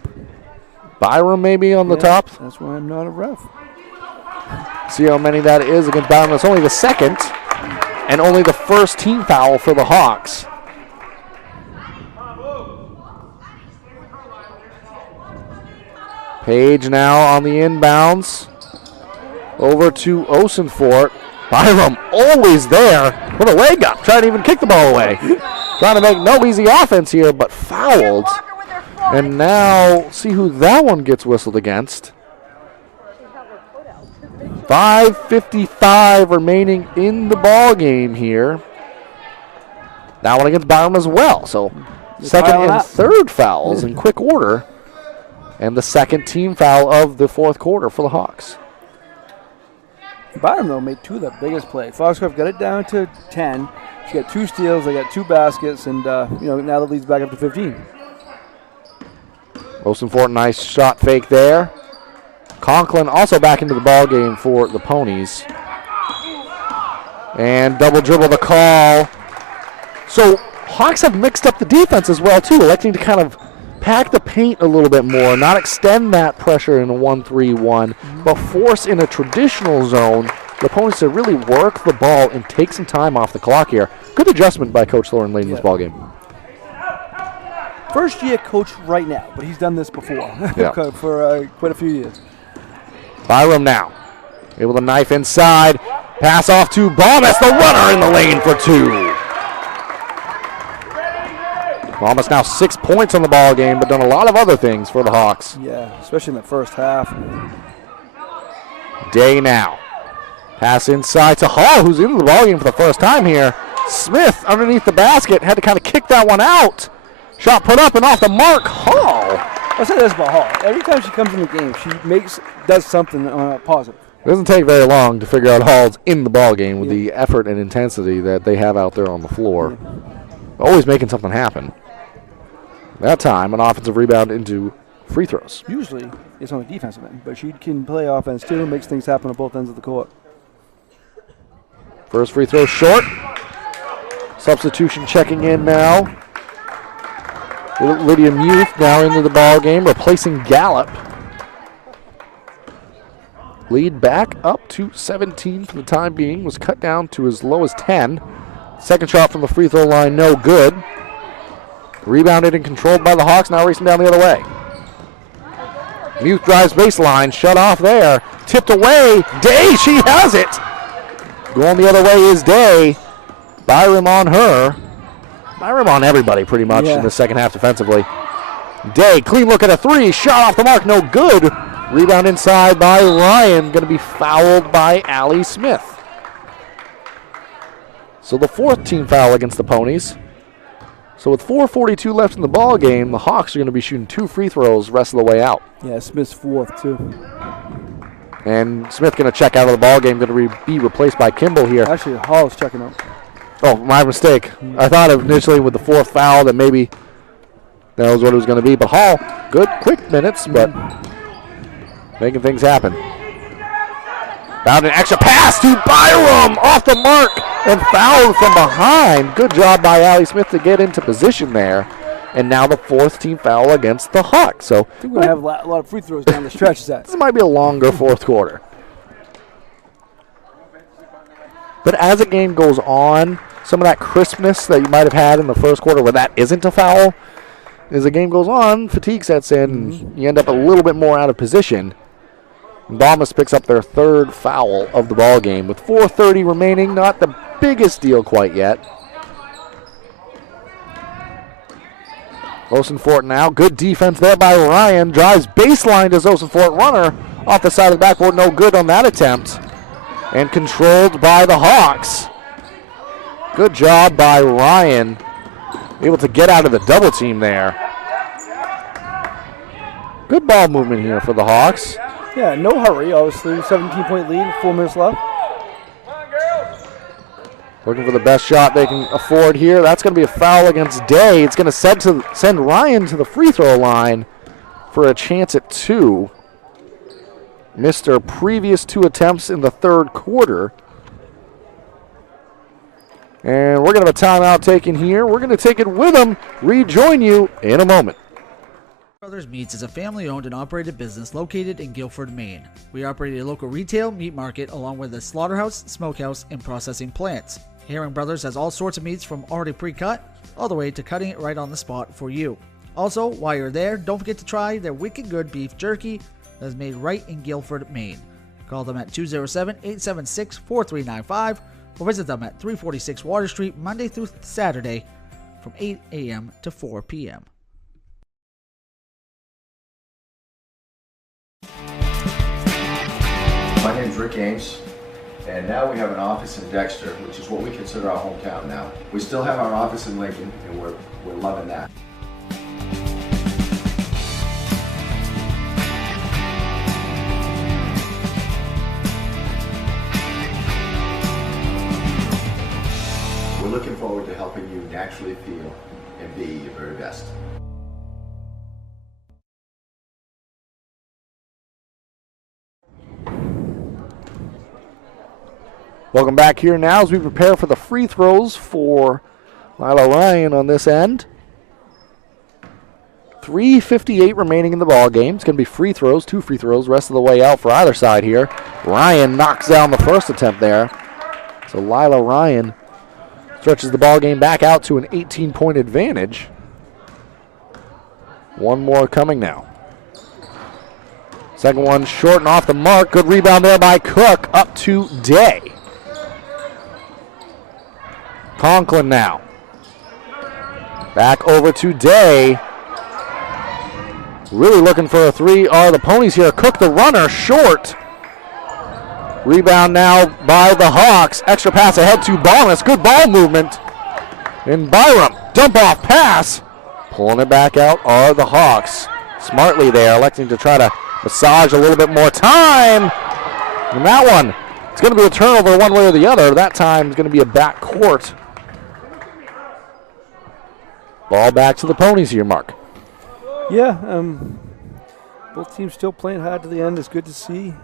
Byram maybe on the top. That's why I'm not a ref. See how many that is against Byram. It's only the second and only the first team foul for the Hawks. Page now on the inbounds. Over to Osenfort. Byram always there. What a leg up. Trying to even kick the ball away. Trying to make no easy offense here, but fouled. And now, see who that one gets whistled against. 5:55 remaining in the ball game here. That one against Byram as well. So second and third fouls in quick order. And the second team foul of the fourth quarter for the Hawks. Byram, though, made 2 of the biggest plays. Foxcroft got it down to 10. She got 2 steals. They got 2 baskets. And, now the lead's back up to 15. Osenfort, nice shot fake there. Conklin also back into the ball game for the Ponies. And double dribble the call. So Hawks have mixed up the defense as well, too, electing to kind of pack the paint a little bit more, not extend that pressure in a 1-3-1, but force in a traditional zone the opponents to really work the ball and take some time off the clock here. Good adjustment by Coach Lauren late in this ball game. First year coach right now, but he's done this before Yeah. for quite a few years. Byram now. Able to knife inside. Pass off to Balmas, the runner in the lane for 2. Balmas now 6 points on the ball game, but done a lot of other things for the Hawks. Yeah, especially in the first half. Day now. Pass inside to Hall, who's into the ball game for the first time here. Smith underneath the basket, had to kind of kick that one out. Shot put up and off the mark. Hall. I'll say this about Hall. Every time she comes in the game, she does something positive. It doesn't take very long to figure out Hall's in the ball game with the effort and intensity that they have out there on the floor. Always making something happen. That time, an offensive rebound into free throws. Usually, it's on the defensive end, but she can play offense too, makes things happen on both ends of the court. First free throw short. Substitution checking in now. Lydia Muth now into the ball game, replacing Gallup. Lead back up to 17 for the time being. Was cut down to as low as 10. Second shot from the free throw line, no good. Rebounded and controlled by the Hawks, now racing down the other way. Muth drives baseline, shut off there. Tipped away. Day, she has it. Going the other way is Day. Byram on her. Byram on everybody pretty much in the second half defensively. Day, clean look at a 3. Shot off the mark, no good. Rebound inside by Ryan. Going to be fouled by Allie Smith. So the 4th team foul against the Ponies. So with 4:42 left in the ball game, the Hawks are going to be shooting 2 free throws the rest of the way out. Yeah, Smith's 4th too. And Smith going to check out of the ball game, going to be replaced by Kimball here. Actually, Hall's checking out. Oh, my mistake. I thought initially with the 4th foul that maybe that was what it was going to be. But Hall, good quick minutes, but making things happen. Found an extra pass to Byram off the mark and fouled from behind. Good job by Allie Smith to get into position there. And now the 4th team foul against the Hawks. So I think we're going to have a lot of free throws down the stretch. This might be a longer 4th quarter. But as a game goes on, some of that crispness that you might have had in the first quarter where that isn't a foul, as the game goes on, fatigue sets in. You end up a little bit more out of position. Balmas picks up their 3rd foul of the ball game with 4:30 remaining. Not the biggest deal quite yet. Osenfort now. Good defense there by Ryan. Drives baseline to Osenfort. Runner off the side of the backboard. No good on that attempt. And controlled by the Hawks. Good job by Ryan. Able to get out of the double team there. Good ball movement here for the Hawks. Yeah, no hurry, obviously. 17-point lead, 4 minutes left. Looking for the best shot they can afford here. That's going to be a foul against Day. It's going to send Ryan to the free throw line for a chance at 2. Missed her previous 2 attempts in the 3rd quarter. And we're going to have a timeout taken here. We're going to take it with them. Rejoin you in a moment. Brothers Meats is a family-owned and operated business located in Guilford, Maine. We operate a local retail meat market along with a slaughterhouse, smokehouse, and processing plants. Hermon Brothers has all sorts of meats from already pre-cut all the way to cutting it right on the spot for you. Also, while you're there, don't forget to try their wicked good beef jerky that is made right in Guilford, Maine. Call them at 207-876-4395 or visit them at 346 Water Street Monday through Saturday from 8 a.m. to 4 p.m. My name's Rick Ames, and now we have an office in Dexter, which is what we consider our hometown now. We still have our office in Lincoln, and we're loving that. We're looking forward to helping you naturally feel and be your very best. Welcome back here now as we prepare for the free throws for Lila Ryan on this end. 3:58 remaining in the ball game. It's going to be free throws, 2 free throws, rest of the way out for either side here. Ryan knocks down the first attempt there. So Lila Ryan stretches the ball game back out to an 18-point advantage. One more coming now. Second one short and off the mark. Good rebound there by Cook. Up to Day. Conklin now. Back over to Day. Really looking for a three are the Ponies here. Cook the runner, short. Rebound now by the Hawks. Extra pass ahead to Balmas. Good ball movement. And Byram, dump off pass. Pulling it back out are the Hawks. Smartly there, electing to try to massage a little bit more time. And that one, it's going to be a turnover one way or the other. That time it's going to be a back court. Ball back to the Ponies here, Mark. Yeah, both teams still playing hard to the end. It's good to see.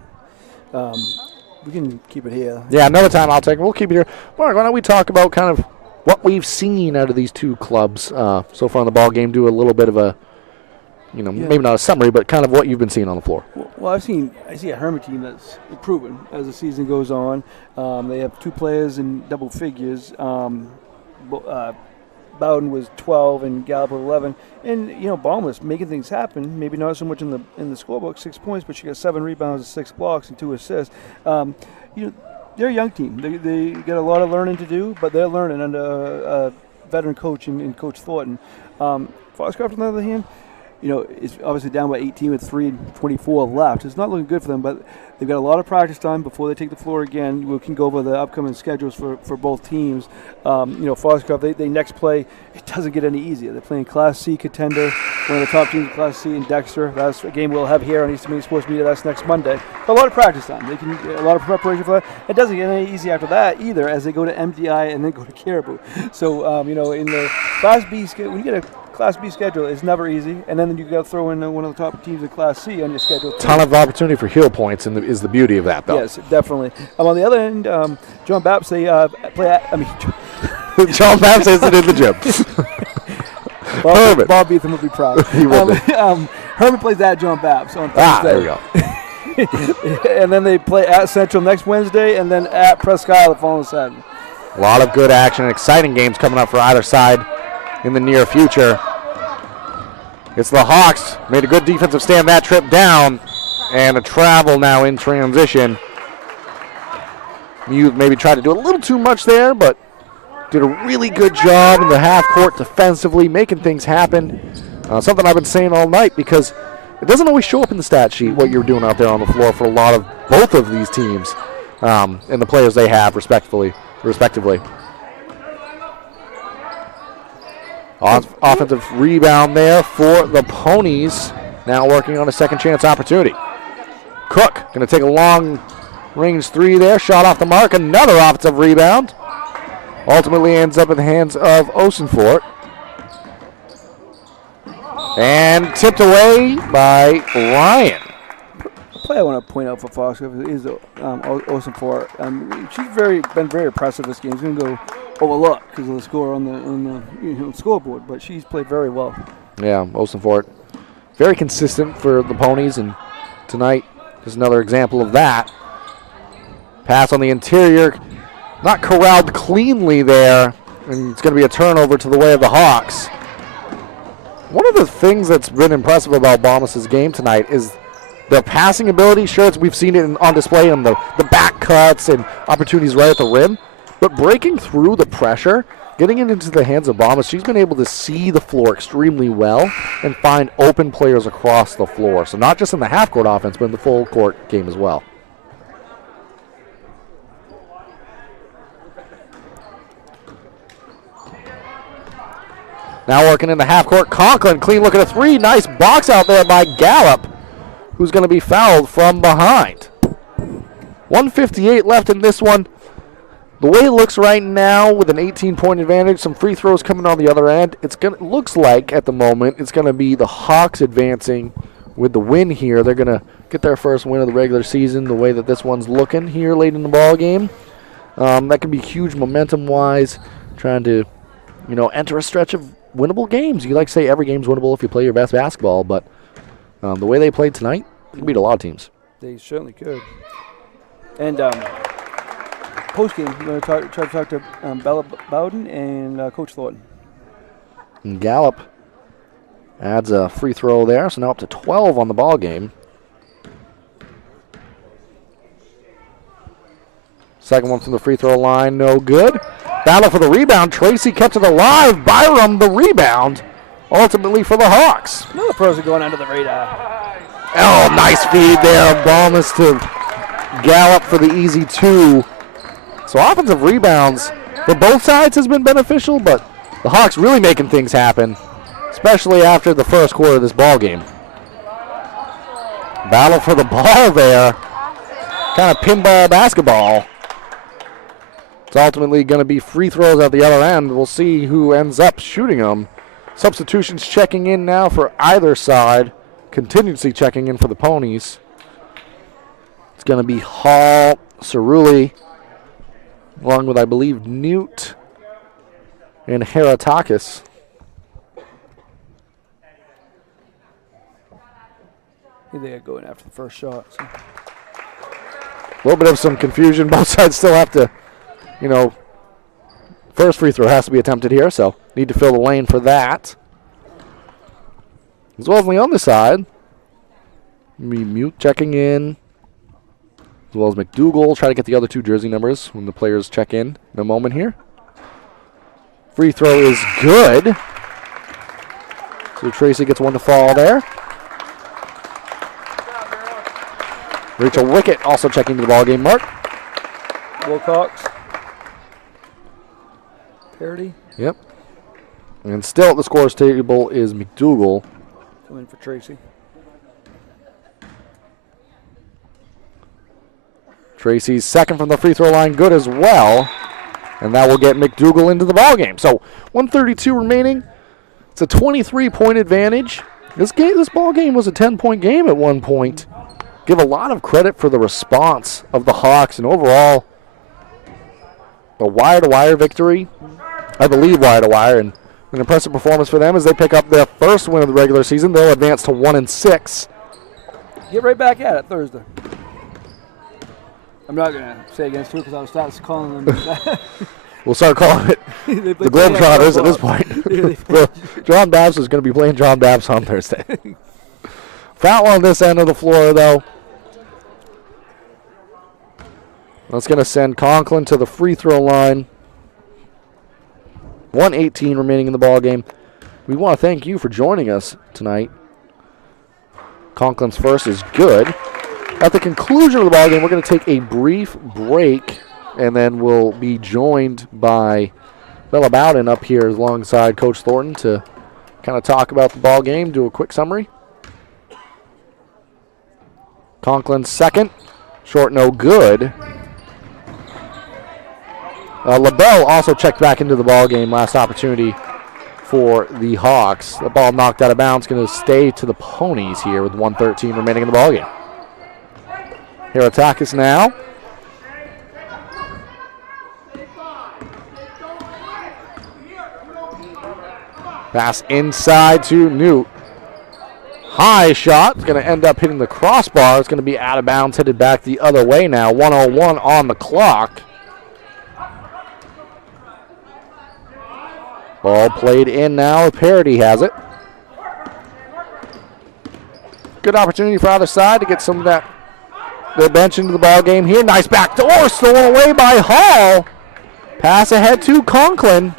We can keep it here. Yeah, another time I'll take it. We'll keep it here. Mark, why don't we talk about kind of what we've seen out of these two clubs so far in the ball game, do a little bit of a, maybe not a summary, but kind of what you've been seeing on the floor. Well, I see a Hermon team that's improving as the season goes on. They have two players in double figures. Bowden was 12 and Gallup was 11. And, Baum was making things happen, maybe not so much in the scorebook, 6 points, but she got 7 rebounds and 6 blocks and 2 assists. They're a young team. They got a lot of learning to do, but they're learning under a veteran coach in Coach Thornton. Foxcroft, on the other hand, is obviously down by 18 with 3:24 left. It's not looking good for them, but they've got a lot of practice time before they take the floor again. We can go over the upcoming schedules for both teams. Foxcroft, they next play, it doesn't get any easier. They're playing Class C contender, one of the top teams in Class C in Dexter. That's a game we'll have here on Eastern Maine Sports Media. That's next Monday. But a lot of practice time. They can get a lot of preparation for that. It doesn't get any easier after that either, as they go to MDI and then go to Caribou. So, in the Class B, when you get a Class B schedule, it's never easy, and then you got to throw in one of the top teams in Class C on your schedule. Ton of opportunity for heel points, and is the beauty of that, though. Yes, definitely. On the other end, John Baps, they play at, John Baps is in the gym. Hermon. Bob Beetham would be proud. He will be. Hermon plays at John Baps on Thursday. There we go. And then they play at Central next Wednesday, and then at Presque Isle the following Saturday. A lot of good action, exciting games coming up for either side in the near future. It's the Hawks. Made a good defensive stand that trip down, and a travel now in transition. You maybe tried to do a little too much there, but did a really good job in the half court defensively, making things happen. Something I've been saying all night, because it doesn't always show up in the stat sheet what you're doing out there on the floor for a lot of both of these teams and the players they have respectively. Offensive rebound there for the Ponies. Now working on a second chance opportunity. Cook going to take a long range three there. Shot off the mark. Another offensive rebound. Ultimately ends up in the hands of Osenfort. And tipped away by Ryan. The play I want to point out for Foxcroft is Osenfort. She's been very impressive this game. She's going to go overlooked because of the score on the scoreboard, but she's played very well. Yeah, Osenfort, very consistent for the Ponies, and tonight is another example of that. Pass on the interior, not corralled cleanly there, and it's going to be a turnover to the way of the Hawks. One of the things that's been impressive about Balmas' game tonight is their passing ability. Sure, we've seen it on display on the back cuts and opportunities right at the rim. But breaking through the pressure, getting it into the hands of Balmas, she's been able to see the floor extremely well and find open players across the floor. So not just in the half-court offense, but in the full-court game as well. Now working in the half-court, Conklin, clean look at a three. Nice box out there by Gallup, who's going to be fouled from behind. 1:58 left in this one. The way it looks right now, with an 18-point advantage, some free throws coming on the other end, it looks like at the moment it's going to be the Hawks advancing with the win here. They're going to get their first win of the regular season the way that this one's looking here late in the ball game. That can be huge momentum-wise, trying to enter a stretch of winnable games. You like to say every game's winnable if you play your best basketball, but the way they played tonight, they can beat a lot of teams. They certainly could. And post-game, we're going to try to talk to Bella Bowden and Coach Thornton. And Gallup adds a free throw there, so now up to 12 on the ball game. Second one from the free throw line, no good. Battle for the rebound. Tracy kept it alive. Byram, the rebound, ultimately for the Hawks. Another pros are going under the radar. Oh, nice feed there. Balmas to Gallup for the easy 2. So offensive rebounds for both sides has been beneficial, but the Hawks really making things happen, especially after the first quarter of this ball game. Battle for the ball there. Kind of pinball basketball. It's ultimately going to be free throws at the other end. We'll see who ends up shooting them. Substitutions checking in now for either side. Contingency checking in for the Ponies. It's going to be Hall, Cerulli, along with, I believe, Newt and Heratakis. They are going after the first shot. So. A little bit of some confusion. Both sides still have to, first free throw has to be attempted here, so need to fill the lane for that. As well as on the other side, Mute checking in, as well as McDougal. Try to get the other 2 jersey numbers when the players check in a moment here. Free throw is good. So Tracy gets one to fall there. Rachel Wickett also checking to the ballgame mark. Wilcox. Parity. Yep. And still at the scores table is McDougal. Coming for Tracy. Tracy's second from the free throw line, good as well. And that will get McDougal into the ballgame. So 1:32 remaining. It's a 23-point advantage. This ball game was a 10-point game at one point. Give a lot of credit for the response of the Hawks and overall a wire-to-wire victory. I believe wire-to-wire, and an impressive performance for them as they pick up their first win of the regular season. They'll advance to 1-6. Get right back at it Thursday. I'm not going to say against you because I'll start calling them. We'll start calling it the Globetrotters at this point. Well, John Babs is going to be playing John Babs on Thursday. Foul on this end of the floor, though. That's going to send Conklin to the free throw line. 1:18 remaining in the ball game. We want to thank you for joining us tonight. Conklin's first is good. At the conclusion of the ball game, we're going to take a brief break, and then we'll be joined by Bella Bowden up here alongside Coach Thornton to kind of talk about the ball game, do a quick summary. Conklin's second, short no good. LaBelle also checked back into the ball game. Last opportunity for the Hawks. The ball knocked out of bounds, going to stay to the Ponies here with 1:13 remaining in the ball game. Heratakis now. Pass inside to Newt. High shot. It's going to end up hitting the crossbar. It's going to be out of bounds, headed back the other way now. 1:01 on the clock. Ball played in now. Parity has it. Good opportunity for either side to get some of their bench into the ball game here. Nice backdoor stolen away by Hall. Pass ahead to Conklin.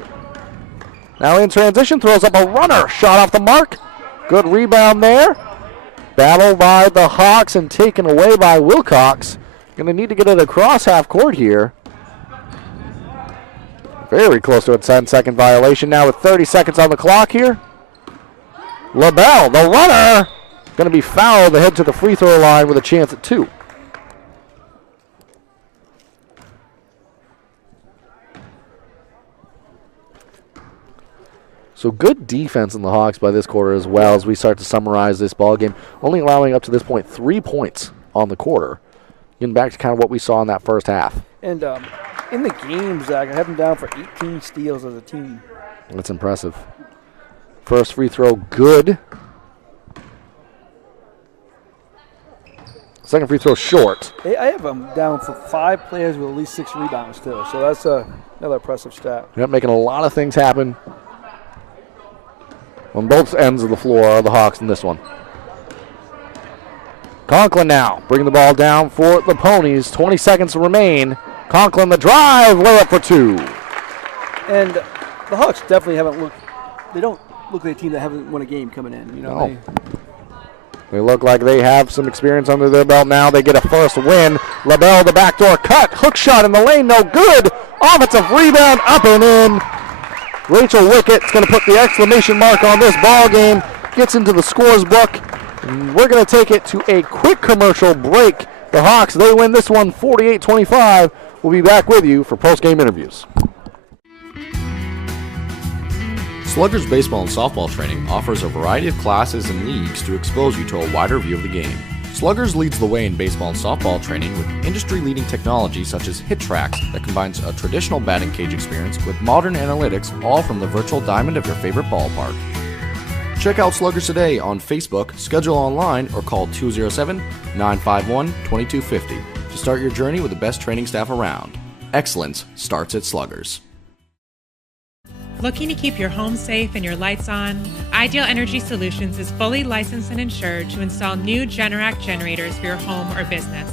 Now in transition, throws up a runner. Shot off the mark. Good rebound there. Battle by the Hawks and taken away by Wilcox. Going to need to get it across half court here. Very close to a 10-second violation now with 30 seconds on the clock here. LaBelle, the runner, going to be fouled to head to the free throw line with a chance at 2. So good defense in the Hawks by this quarter as well as we start to summarize this ball game. Only allowing up to this point 3 points on the quarter. Getting back to kind of what we saw in that first half. And in the game, Zach, I have them down for 18 steals as a team. That's impressive. First free throw, good. Second free throw, short. I have them down for 5 players with at least 6 rebounds, too. So that's another impressive stat. Yep, making a lot of things happen on both ends of the floor are the Hawks in this one. Conklin now bringing the ball down for the Ponies. 20 seconds remain. Conklin the drive, way up for 2. And the Hawks definitely they don't look like a team that haven't won a game coming in. You know, No. They look like they have some experience under their belt now. They get a first win. LaBelle, the backdoor cut. Hook shot in the lane, no good. Offensive rebound, up and in. Rachel Wickett's going to put the exclamation mark on this ball game. Gets into the scores book. And we're going to take it to a quick commercial break. The Hawks, they win this one 48-25. We'll be back with you for post-game interviews. Sluggers baseball and softball training offers a variety of classes and leagues to expose you to a wider view of the game. Sluggers leads the way in baseball and softball training with industry-leading technology such as Hit Tracks that combines a traditional batting cage experience with modern analytics, all from the virtual diamond of your favorite ballpark. Check out Sluggers today on Facebook, schedule online, or call 207-951-2250 to start your journey with the best training staff around. Excellence starts at Sluggers. Looking to keep your home safe and your lights on? Ideal Energy Solutions is fully licensed and insured to install new Generac generators for your home or business.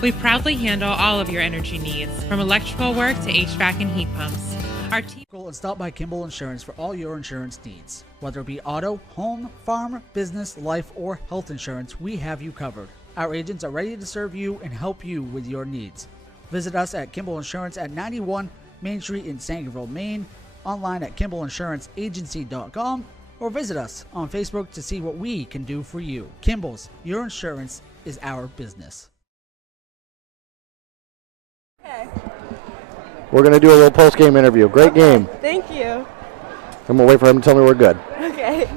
We proudly handle all of your energy needs, from electrical work to HVAC and heat pumps. Our team And stop by Kimball Insurance for all your insurance needs. Whether it be auto, home, farm, business, life, or health insurance, we have you covered. Our agents are ready to serve you and help you with your needs. Visit us at Kimball Insurance at 91 Main Street in Sangerville, Maine, online at KimballInsuranceAgency.com, or visit us on Facebook to see what we can do for you. Kimball's, your insurance is our business. Okay. We're going to do a little post-game interview. Great game. Thank you. I'm going to wait for him to tell me we're good. Okay.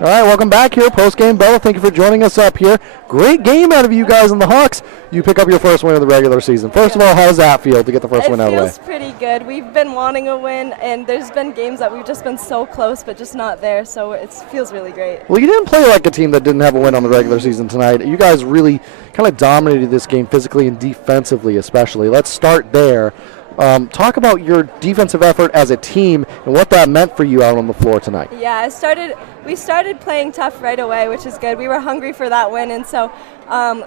All right, welcome back here, post-game. Bella, thank you for joining us up here. Great game out of you guys in the Hawks. You pick up your first win of the regular season. First of all, how does that feel to get the first win out of the way? It feels pretty good. We've been wanting a win, and there's been games that we've just been so close, but just not there, so it feels really great. Well, you didn't play like a team that didn't have a win on the regular season tonight. You guys really kind of dominated this game physically and defensively especially. Let's start there. Talk about your defensive effort as a team and what that meant for you out on the floor tonight. Yeah, we started playing tough right away, which is good. We were hungry for that win, and so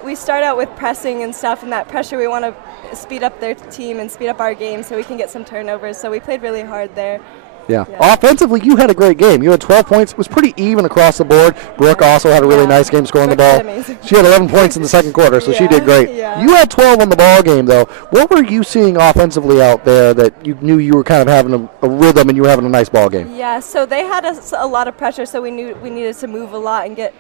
we start out with pressing and stuff, and that pressure, we want to speed up their team and speed up our game so we can get some turnovers. So we played really hard there. Yeah. Offensively, you had a great game. You had 12 points. It was pretty even across the board. Brooke also had a really nice game scoring the ball. She had 11 points in the second quarter, so she did great. Yeah. You had 12 on the ball game, though. What were you seeing offensively out there that you knew you were kind of having a rhythm and you were having a nice ball game? Yeah, so they had a lot of pressure, so we knew we needed to move a lot and get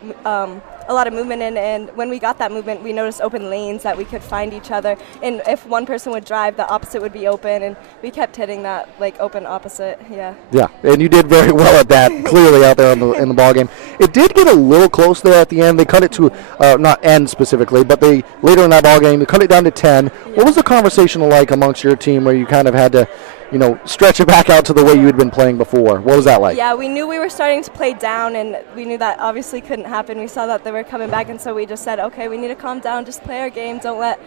a lot of movement in, and when we got that movement, we noticed open lanes that we could find each other, and if one person would drive, the opposite would be open, and we kept hitting that like open opposite. Yeah, and you did very well at that, clearly out there in the ball game. It did get a little close there at the end. They cut it to, not end specifically, but they later in that ball game, they cut it down to 10. What was the conversation like amongst your team where you kind of had to, stretch it back out to the way you had been playing before? What was that like? Yeah, we knew we were starting to play down, and we knew that obviously couldn't happen. We saw that they were coming back, and so we just said, okay, we need to calm down, just play our game, don't let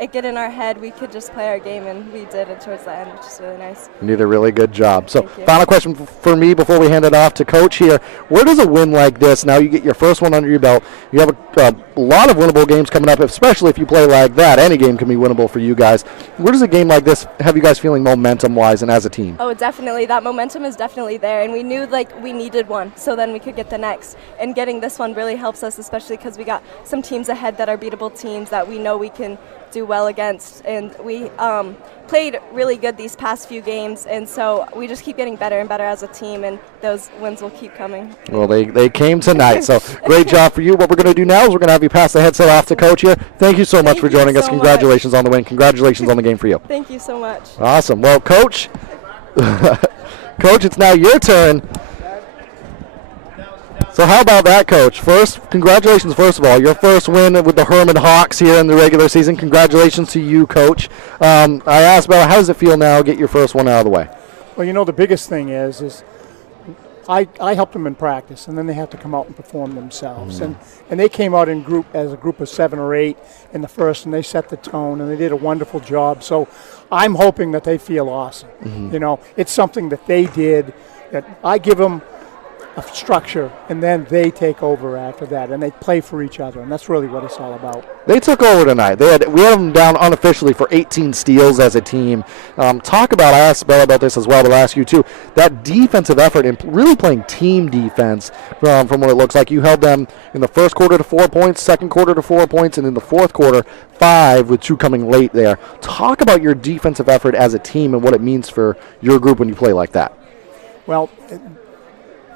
it get in our head. We could just play our game, and we did it towards the end, which is really nice. You did a really good job. So final question for me before we hand it off to Coach here. Where does a win like this, now you get your first one under your belt, you have a lot of winnable games coming up, especially if you play like that. Any game can be winnable for you guys. Where does a game like this have you guys feeling momentum-wise and as a team? Oh, definitely. That momentum is definitely there, and we knew we needed one, so then we could get the next. And getting this one really helps us, especially because we got some teams ahead that are beatable teams that we know we can do well against, and we played really good these past few games, and so we just keep getting better and better as a team, and those wins will keep coming. Well, they came tonight, so great job for you. What we're going to do now is we're going to have you pass the headset off to Coach here. Thank you so much for joining us. Congratulations on the win. Congratulations on the game for you. Thank you so much. Awesome. Well, Coach, Coach, it's now your turn. So how about that, Coach? First, congratulations, first of all. Your first win with the Hermon Hawks here in the regular season. Congratulations to you, Coach. I asked about how does it feel now to get your first one out of the way? Well, the biggest thing is I helped them in practice, and then they have to come out and perform themselves. And they came out as a group of 7 or 8 in the first, and they set the tone, and they did a wonderful job. So I'm hoping that they feel awesome. It's something that they did that I give them a structure, and then they take over after that, and they play for each other, and that's really what it's all about. They took over tonight. We had them down unofficially for 18 steals as a team. Talk about, I asked Bella about this as well, but I'll ask you too, that defensive effort and really playing team defense from what it looks like. You held them in the first quarter to 4 points, second quarter to 4 points, and in the fourth quarter, 5, with 2 coming late there. Talk about your defensive effort as a team and what it means for your group when you play like that. Well,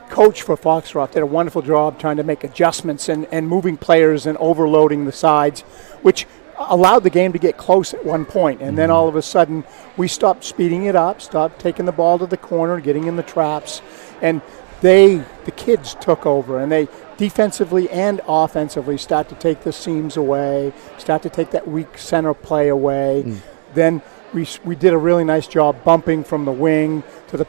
coach for Foxcroft did a wonderful job trying to make adjustments and moving players and overloading the sides, which allowed the game to get close at one point. And then all of a sudden, we stopped speeding it up, stopped taking the ball to the corner, getting in the traps, and the kids took over, and they defensively and offensively start to take the seams away, start to take that weak center play away. Then we did a really nice job bumping from the wing to the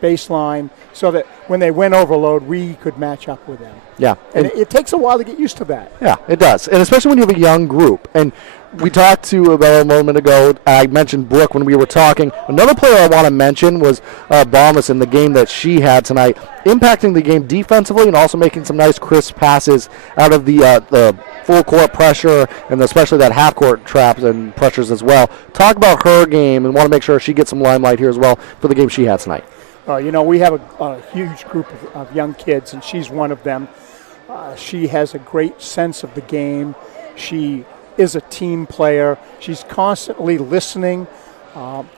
baseline, so that when they went overload, we could match up with them. Yeah. And it takes a while to get used to that. Yeah, it does. And especially when you have a young group. And we talked to about a moment ago, I mentioned Brooke when we were talking. Another player I want to mention was Balmas in the game that she had tonight, impacting the game defensively and also making some nice crisp passes out of the full court pressure and especially that half court traps and pressures as well. Talk about her game and want to make sure she gets some limelight here as well for the game she had tonight. We have a huge group of young kids, and she's one of them. She has a great sense of the game. She is a team player. She's constantly listening.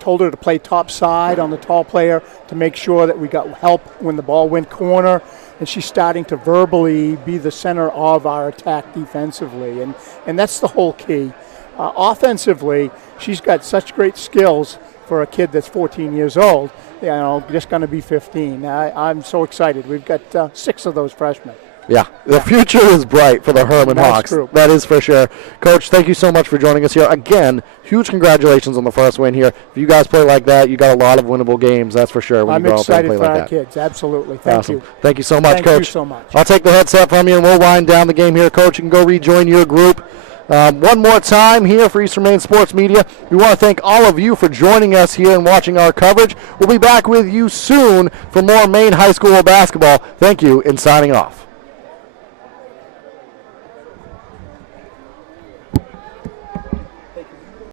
Told her to play top side on the tall player to make sure that we got help when the ball went corner. And she's starting to verbally be the center of our attack defensively. And that's the whole key. Offensively, she's got such great skills for a kid that's 14 years old, just going to be 15. I'm so excited. We've got 6 of those freshmen. Yeah, the future is bright for the Hermon Hawks. Group. That is for sure. Coach, thank you so much for joining us here. Again, huge congratulations on the first win here. If you guys play like that, you got a lot of winnable games, that's for sure. When I'm you go excited out there and for play our like that. kids. Absolutely. Thank you. Thank you so much, Thank Coach. you so much. I'll take the headset from you, and we'll wind down the game here. Coach, you can go rejoin your group. One more time here for Eastern Maine Sports Media. We want to thank all of you for joining us here and watching our coverage. We'll be back with you soon for more Maine High School basketball. Thank you, and signing off.